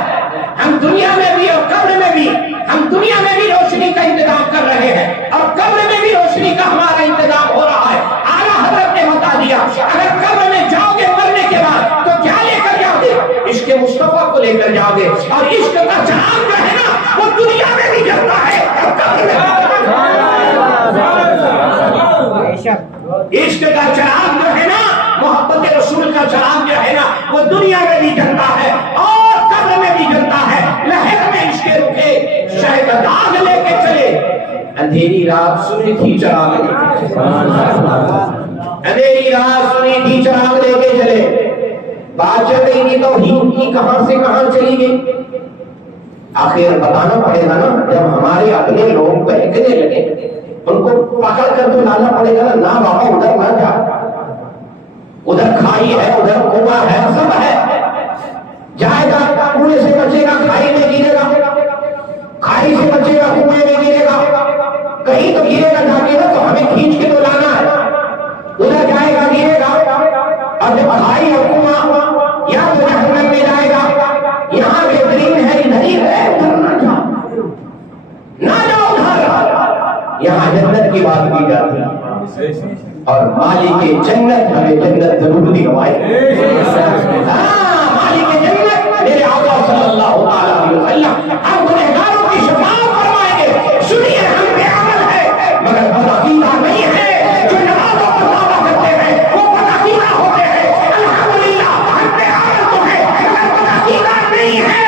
ہم دنیا میں بھی اور قبر میں بھی، ہم دنیا میں بھی روشنی کا انتظام کر رہے ہیں اور قبر میں بھی روشنی کا ہمارا انتظام ہو رہا ہے. اعلیٰ حضرت نے بتا دیا اگر قبر میں جاؤ گے مرنے کے بعد تو کیا لے کر جاؤ گے؟ عشق مصطفیٰ کو لے کر جاؤ گے. اور عشق کا چراغ جو ہے نا وہ دنیا میں بھی جلتا ہے اور قبر میں. عشق کا چراغ جو ہے نا، محبت رسول کا چراغ جو ہے نا، وہ دنیا میں بھی جلتا ہے اور قبر میں بھی جلتا ہے. لہر میں عشق رکھے شہ کا داغ لے کے چلے. اندھیری رات سنی تھی چراغ لے کے چلے، اندھیری رات سنی تھی چراغ لے کے چلے. بات چل رہی تھی توحید کی کہاں سے کہاں چلی گئی. آخر بتانا پڑے گا نا، جب ہمارے اپنے لوگ بہکنے لگے ان کو پکڑ کر تو لانا پڑے گا نا بابا ادھر نہ جا، ادھر کھائی ہے، ادھر کنواں ہے، سب ہے. جائے گا کنویں سے بچے گا کھائی میں گرے گا، کھائی سے بچے گا کنویں میں گرے گا. کہیں تو گرے گا جا کے نا، تو ہمیں کھینچ کے تو لانا ہے. ادھر جائے گا گرے گا، اور جب کھائی اور کنواں یا تو جہنم میں جائے گا. یہاں بہترین ہے ادھر ہی ہے، ادھر نہ جا، نہ جاؤ ادھر. یہاں جنت کی بات کی جاتی ہے اور مالک جنت ہمیں جنت ضرور دلوائے. مالک جنت میرے آقا صلی اللہ علیہ وسلم ہم گنہگاروں کی شفاعت فرمائیں گے. سنیے ہم بے عمل ہے مگر بدعقیدہ نہیں ہے. جو نمازوں پر دعویٰ کرتے ہیں وہ بدعقیدہ ہوتے ہیں. الحمدللہ ہم بے عمل تو ہے مگر بدعقیدہ نہیں ہے.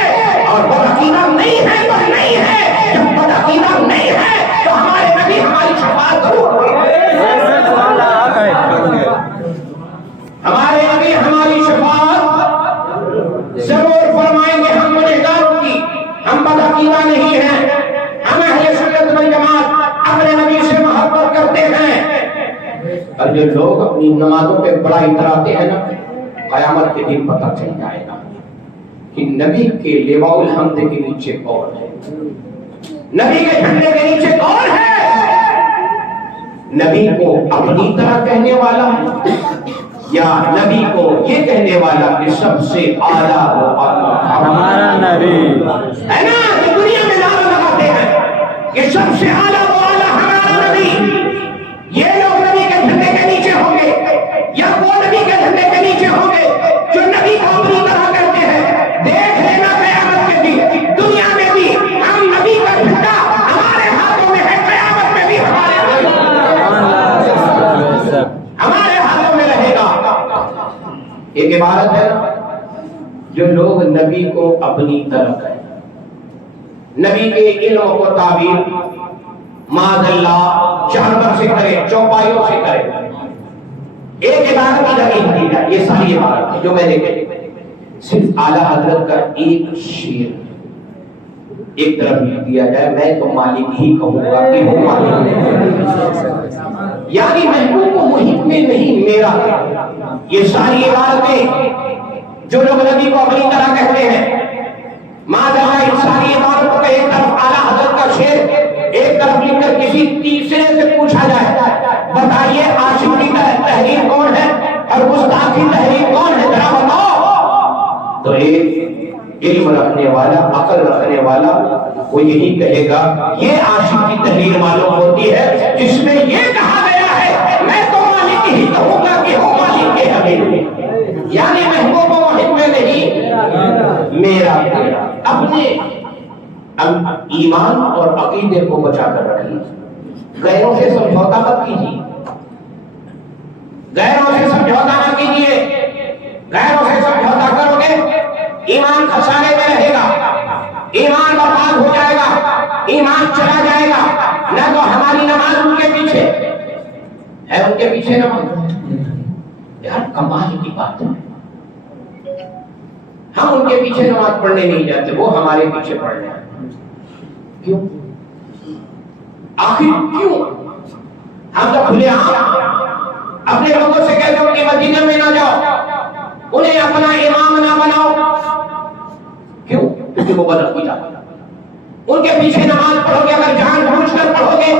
اور بدعقیدہ نہیں ہے تو نہیں ہے. جب بدعقیدہ نہیں ہے تو ہمارے نبی ہماری شفاعت ضرور ہوگی. ہمارے نبی ہماری شفاعت ضرور فرمائیں گے. ہم گنہگاروں کی، ہم بدعقیدہ نہیں ہیں، ہم اہل سنت والجماعت اپنے نبی سے محبت کرتے ہیں. اور جو لوگ اپنی نمازوں پہ بڑا اتراتے ہیں نا، قیامت کے دن پتہ چل جائے گا کہ نبی کے لواء الحمد کے نیچے کون ہے، نبی کے جھنڈے کے نیچے کون ہے. نبی کو اپنی طرح کہنے والا یا نبی کو یہ کہنے والا کہ سب سے اعلیٰ ہمارا نبی ہے نا. کہ دنیا میں نعرہ لگاتے ہیں کہ سب سے اعلیٰ وہ اعلیٰ ہمارا نبی. یہ لوگ نبی کے جھنڈے کے نیچے ہوں گے یا وہ نبی کے جھنڈے کے نیچے ہوں گے جو نبی کو اپنی طرح کہتے ہیں. دیکھ لینا قیامت کے دن دنیا میں بھی ہم نبی کا جھنڈا ہمارے ہاتھوں میں ہے، قیامت میں بھی ہمارے ہاتھوں میں رہے گا. ایک عبارت ہے جو لوگ نبی کو اپنی طرح کہیں، نبی کے علم کو تعبیر معاذ اللہ جانور سے کرے، چوپائیوں سے کرے. ایک عبارت کی لگی ہوئی ہے، یہ ساری عبارت ہے جو میں نے کہی. صرف اعلیٰ حضرت کا ایک شعر ایک طرف لکھ دیا جائے، میں تو مالک ہی کہوں گا کہ وہ مالک ہے، یعنی محبوب کو محب میں نہیں میرا. یہ ساری عبارتیں جو لوگ نبی کو اپنی طرح کہتے ہیں، ماذا ان ساری عبارتوں کا ایک طرف اعلیٰ حضرت کا شعر ایک طرف لکھ کر کسی تیسرے سے پوچھا جائے بتائیے عاشق کی تحریر کون ہے اور گستاخ کی تحریر کون ہے ذرا بتاؤ. تو ایک علم رکھنے والا، عقل رکھنے والا وہ یہی کہے گا یہ عاشق کی تحریر معلوم ہوتی ہے جس میں یہ کہا گیا ہے میں تو مالک ہی کہوں گا کہ ہو مالک کے حبیب. یعنی محبوب و محب میں نہیں میرا. اپنے ایمان اور عقیدے کو بچا کر رکھیے، غیروں سے سمجھوتا مت کیجیے، غیروں سے سمجھوتا نہ کیجیے. غیروں سے سمجھوتا کرو گے ایمان خسارے میں رہے گا، ایمان برباد ہو جائے گا، ایمان چلا جائے گا. نہ تو ہماری نماز ان کے پیچھے ہے، ان کے پیچھے نماز. یار کمال کی بات ہے. ہم ان کے پیچھے نماز پڑھنے نہیں جاتے، وہ ہمارے پیچھے پڑھنے آتے۔ کیوں؟ آخر کیوں؟ ہم تو کھلے عام اپنے لوگوں سے کہتے ہیں کہ مدینہ میں نہ جاؤ، انہیں اپنا امام نہ بناؤ۔ کیوں؟ کیونکہ وہ بدعقیدہ، ان کے پیچھے نماز پڑھو گے، اگر جان بوجھ کر پڑھو گے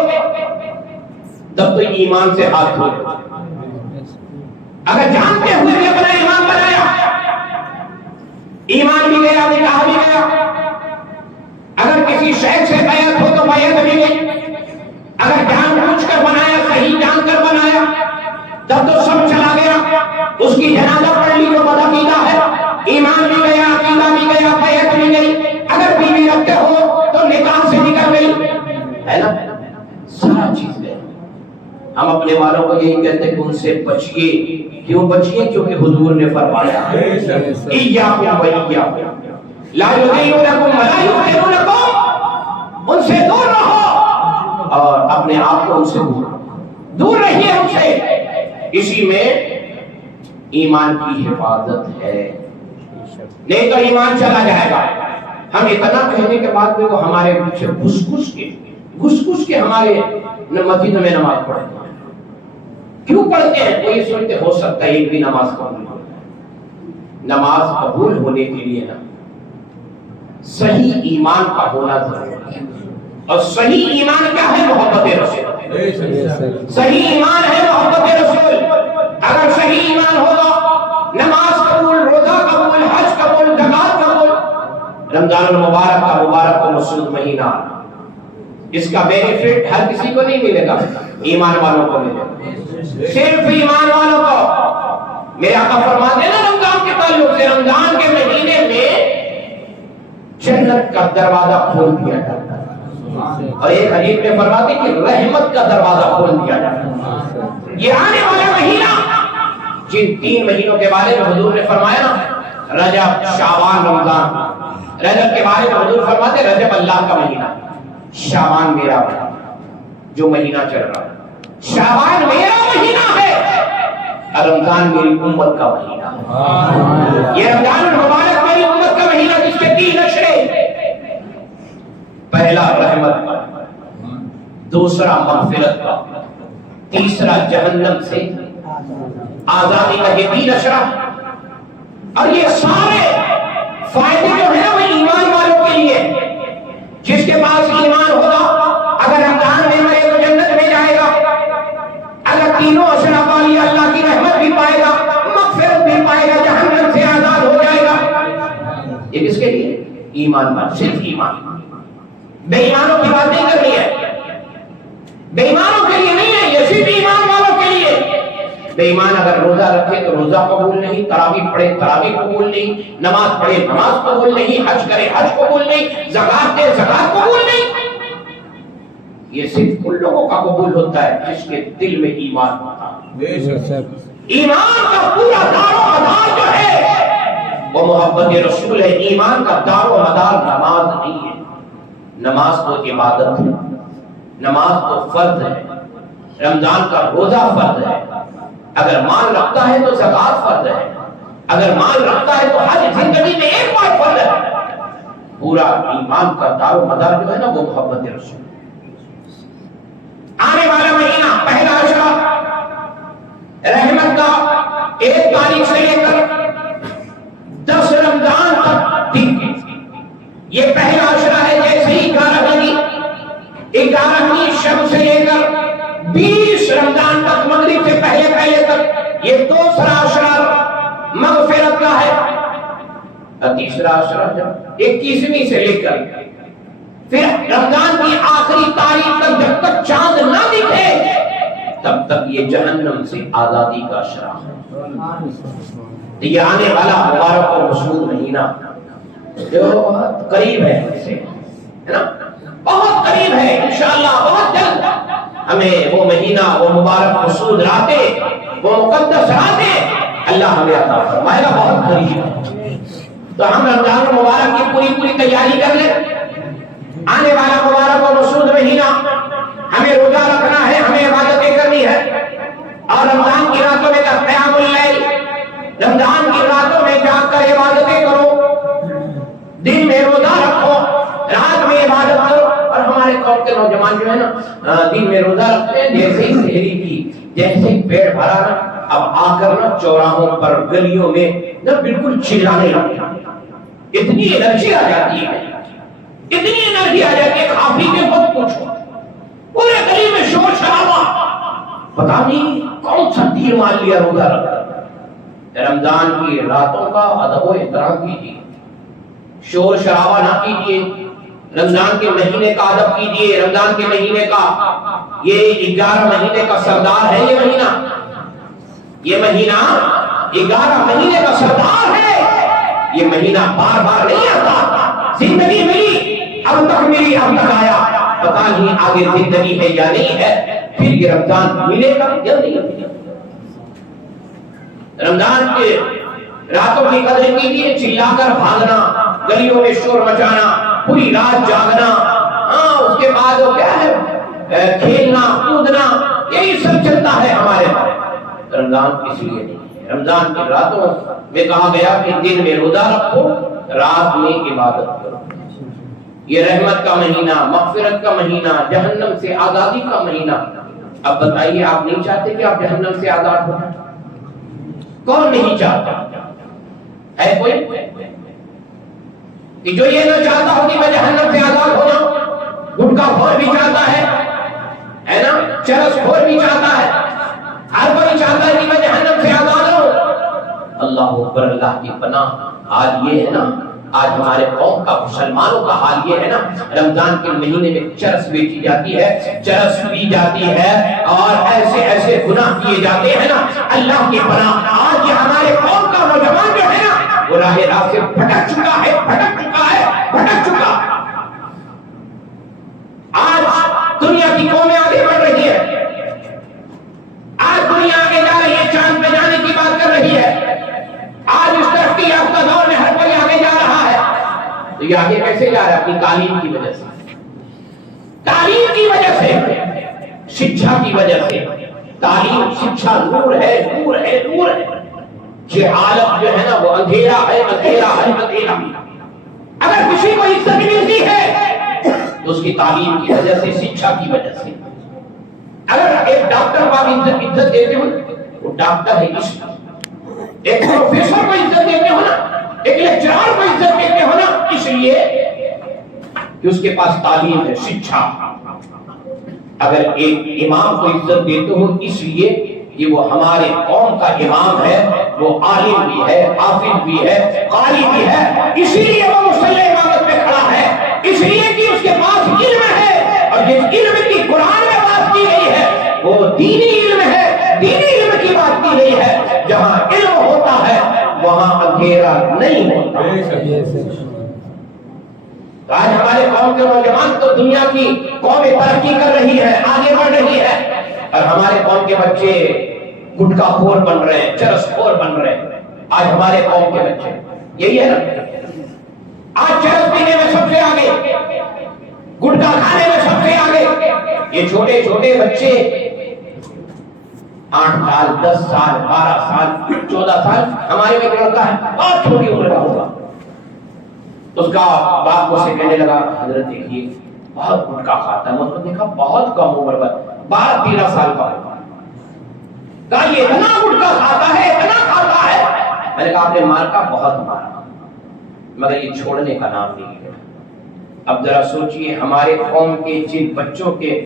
تب تو ایمان سے ہاتھ دھو۔ اگر جانتے ہوئے بھی اپنا امام بنایا، ایمان بھی گیا، نکاح بھی گیا۔ اگر کسی شیخ سے بیعت ہو تو بیعت بھی گئی۔ اگر جان بوجھ کر بنایا، صحیح جان کر بنایا، تب تو سب چلا گیا۔ اس کی جنازہ پڑھ لی جو بدعقیدہ ہے، ایمان بھی گیا، عقیدہ بھی گیا، بیعت بھی گئی۔ اگر بیوی رکھتے ہو تو نکاح سے نکل گئی، ہے نا؟ سارا چیز گئی۔ ہم اپنے والوں کو یہی کہتے ہیں کہ ان سے بچیے۔ کیوں بچیے؟ کیونکہ حضور نے فرمایا ایاکم وایاکم لا یضلونکم ولا یفتنونکم، ان سے دور رہو اور اپنے آپ کو ان سے دور رہیے ان سے۔ اسی میں ایمان کی حفاظت ہے، نہیں تو ایمان چلا جائے گا۔ ہم اتنا کہنے کے بعد بھی وہ ہمارے پیچھے گھس کے ہمارے مسجد میں نماز پڑھتے ہیں۔ کیوں پڑھتے ہیں؟ وہ یہ سوچتے ہو سکتا ہے ایک بھی نماز قبول ہو جائے۔ نماز قبول ہونے کے لیے نا صحیح ایمان کا ہونا ضروری ہے، اور صحیح ایمان کیا ہے؟ محبت رسول۔ صحیح ایمان ہے محبت رسول۔ اگر صحیح ایمان ہوگا، نماز قبول، روزہ قبول، حج قبول، زکات قبول۔ رمضان المبارک کا مبارک و مسعود مہینہ، اس کا بینیفٹ ہر کسی کو نہیں ملے گا، ایمان والوں کو ملے گا، صرف ایمان والوں کو۔ میرے آقا فرماتے ہیں نا رمضان کے تعلق سے، رمضان کے مہینے میں جنت کا دروازہ کھول دیا جاتا ہے، اور ایک حدیث میں فرماتے ہیں کہ رحمت کا دروازہ کھول دیا جاتا ہے۔ یہ آنے والا مہینہ، جن 3 مہینوں کے بارے میں حضور نے فرمایا نا، رجب، شعبان، رمضان۔ رجب کے بارے میں حضور فرماتے ہیں رجب اللہ کا مہینہ، شعبان میرا مہینہ جو مہینہ چل رہا ہے، شعبان میرا مہینہ ہے، اور رمضان میری امت کا مہینہ ہے۔ یہ رمضان المبارک میری امت کا مہینہ، جس کے 3 اشرے، پہلا رحمت کا، دوسرا مغفرت کا، تیسرا جہنم سے آزادی کا۔ یہ 3 اشرا، اور یہ سارے فائدے جو ہیں وہ ایمان والوں کے لیے۔ جس کے پاس ایمان ہوگا، اگر رمضان میں مرے تو جنت میں جائے گا، اگر تینوں اشرا پا لیا اللہ کی رحمت بھی پائے گا، مغفرت بھی پائے گا، جہنم سے آزاد ہو جائے گا۔ یہ کس کے لیے؟ ایمان والوں، صرف ایمان۔ بے ایمانوں کی بات نہیں کرنی ہے، بے ایمانوں کے لیے نہیں ہے، یہ صرف ایمان والوں کے لیے۔ بے ایمان اگر روزہ رکھے تو روزہ قبول نہیں، تراویح پڑھے تراویح قبول نہیں، نماز پڑھے نماز قبول نہیں، حج کرے حج قبول نہیں، زکات دے زکات قبول نہیں۔ یہ صرف ان لوگوں کا قبول ہوتا ہے جس کے دل میں ایمان ہوتا ہے۔ ایمان کا پورا دار و مدار جو ہے وہ محبت رسول ہے۔ ایمان کا دار و مدار نماز نہیں ہے۔ نماز تو عبادت ہے، نماز تو فرض ہے، رمضان کا روزہ فرض ہے، اگر مال رکھتا ہے تو زکات فرض ہے، اگر مال رکھتا ہے تو حج زندگی میں ایک بار فرض ہے۔ پورا ایمان کا دار و مدار جو ہے نا وہ محبت رسول۔ آنے والا مہینہ پہلا اشرا رحمت کا 1 تاریخ سے لے کر 10 رمضان تک دن کے، یہ پہلا اشرا ہے۔ جیسے ہی 11 لگی، 11ویں شب سے لے کر 20 رمضان تک، مغرب سے پہلے تک، یہ دوسرا اشرا مغفرت کا ہے۔ اور تیسرا اشرا 21ویں سے لے کر پھر رمضان کی آخری تاریخ تک، جب تک چاند نہ دکھے تب تک یہ جہنم سے آزادی کا اشرا ہے۔ یہ آنے والا مبارک اور مسعود مہینہ جو بہت قریب ہے ہم سے، ہے نا، بہت قریب ہے، انشاءاللہ بہت جلد ہمیں وہ مہینہ، وہ مبارک مسعود راتیں، وہ مقدس راتیں اللہ ہمیں عطا فرمائے گا، بہت قریب ہے۔ تو ہم رمضان المبارک کی پوری تیاری کر لیں۔ آنے والا مبارک و مسعود مہینہ، ہمیں روزہ رکھنا ہے، ہمیں عبادتیں کرنی ہے، اور رمضان کی راتوں میں قیام اللیل، رمضان کی راتوں میں جاگ کر عبادتیں کرو، مسلمان جو ہے نا دن میں روزہ رکھتے ہیں، جیسے ہی سحری کی، جیسے ہی پیٹ بھرا نا، اب آ کر نا چوراہوں پر گلیوں میں نا بالکل چلانے لگتے ہیں، اتنی انرجی آ جاتی ہے، اتنی انرجی آ جاتی ہے، کافی کے مت پوچھو، پورے گلی میں شور شرابہ، پتا نہیں کون سا تیر مار لیا روزہ رکھ کر۔ رمضان کی راتوں کا ادب و احترام کیجیے، شور شرابہ نہ کیجیے، رمضان کے مہینے کا ادب کیجیے۔ رمضان کے مہینے کا یہ 11 مہینے کا سردار ہے، یہ مہینہ 11 مہینے کا سردار ہے، یہ مہینہ بار بار نہیں آتا، زندگی ملی اب تک ملی، اب تک آیا، پتا نہیں آگے زندگی ہے یا نہیں ہے، پھر یہ رمضان ملے گا یا نہیں ملے گا۔ رمضان کے راتوں کی قدر کیجیے، چلا کر بھاگنا، گلیوں میں شور مچانا، پوری رات جاگنا، اس کے بعد وہ کیا ہے، کھیلنا کودنا، یہی سب چلتا ہے ہمارے پاس۔ رمضان اس لیے نہیں، رمضان کی راتوں میں کہا گیا کہ دن میں روزہ رکھو، رات میں عبادت کرو۔ یہ رحمت کا مہینہ، مغفرت کا مہینہ، جہنم سے آزادی کا مہینہ۔ اب بتائیے، آپ نہیں چاہتے کہ آپ جہنم سے آزاد ہو جائیں؟ کون نہیں چاہتا؟ ہے کوئی کہ جو یہ نہ چاہتا ہو کہ میں جہنم سے آزاد ہو جاؤں؟ گٹکا خور بھی چاہتا ہے نا، چرس خور بھی چاہتا ہے، ہر کوئی چاہتا ہے کہ میں جہنم سے آزاد ہوں۔ اللہ اکبر، اللہ کی پناہ۔ آج یہ ہے نا، آج ہمارے قوم کا، مسلمانوں کا حال یہ ہے نا، رمضان کے مہینے میں چرس بیچی جاتی ہے، چرس پی جاتی ہے، اور ایسے ایسے گناہ کیے جاتے ہیں نا، اللہ کی پناہ۔ آج یہ ہمارے قوم کا نوجوان جو ہے نا، وہ راہ راست سے بھٹک چکا ہے، بھٹک چکا ہے، بھٹک چکا۔ آج دنیا کی قومیں آگے بڑھ رہی ہے، آج دنیا آگے جا رہی ہے، چاند پہ جانے کی بات کر رہی ہے، آج اس ترقی یافتہ دور میں ہر کوئی آگے جا رہا ہے۔ تو یہ آگے کیسے جا رہا ہے؟ اپنی تعلیم کی وجہ سے، تعلیم کی وجہ سے، شکشا کی وجہ سے۔ تعلیم، شکشا نور ہے، نور ہے، نور ہے۔ یہ عالم جو ہے نا، وہ اندھیرا ہے، اندھیرا ہے، اندھیرا۔ اگر کسی کو عزت ملتی ہے تو اس کی تعلیم کی وجہ سے، شکشا کی وجہ سے۔ اگر ایک ڈاکٹر کو آپ عزت دیتے ہو، وہ ڈاکٹر ہے، ایک پروفیسر کو عزت دیتے ہو نا، ایک لیکچرار کو عزت دیتے ہو نا، اس لیے کہ اس کے پاس تعلیم ہے، شکشا۔ اگر ایک امام کو عزت دیتے ہو، اس لیے کہ وہ ہمارے قوم کا امام ہے، وہ عالم بھی ہے، حافظ بھی ہے، قاری بھی ہے، اسی لیے وہ مصلی امامت پہ کھڑا ہے، اس لیے کہ اس کے پاس علم ہے، اور جس علم کی قرآن میں بات کی گئی ہے وہ دینی علم ہے، دینی علم کی بات کی گئی ہے۔ جہاں علم ہوتا ہے وہاں اندھیرا نہیں ہوتا۔ آج ہمارے قوم کے نوجوان تو دنیا کی قومیں ترقی کر رہی ہے، آگے بڑھ رہی ہے، اور ہمارے قوم کے بچے گٹکا خور بن رہے ہیں، چرس خور بن رہے ہیں۔ آج ہمارے قوم کے بچے یہی ہے نا، آج چرس پینے میں سب سے آگے، گٹکا کھانے میں سب سے آگے۔ یہ چھوٹے چھوٹے بچے 8 سال، 10 سال، 12 سال، 14 سال، ہمارے میں لڑکا ہے بہت چھوٹی عمر کا ہوگا، اس کا باپ کو سے کہنے لگا، حضرت دیکھیے بہت گٹکا کھاتا ہے، مطلب دیکھا بہت کم عمر پر 12-13 سال کا ہوگا، کہا یہ اتنا گٹکا کھاتا ہے، اتنا کھاتا ہے۔ میں نے کہا آپ نے مار کا بہت مارا، مگر یہ چھوڑنے کا نام نہیں ہے۔ اب ذرا سوچئے، ہمارے قوم کے جن بچوں کے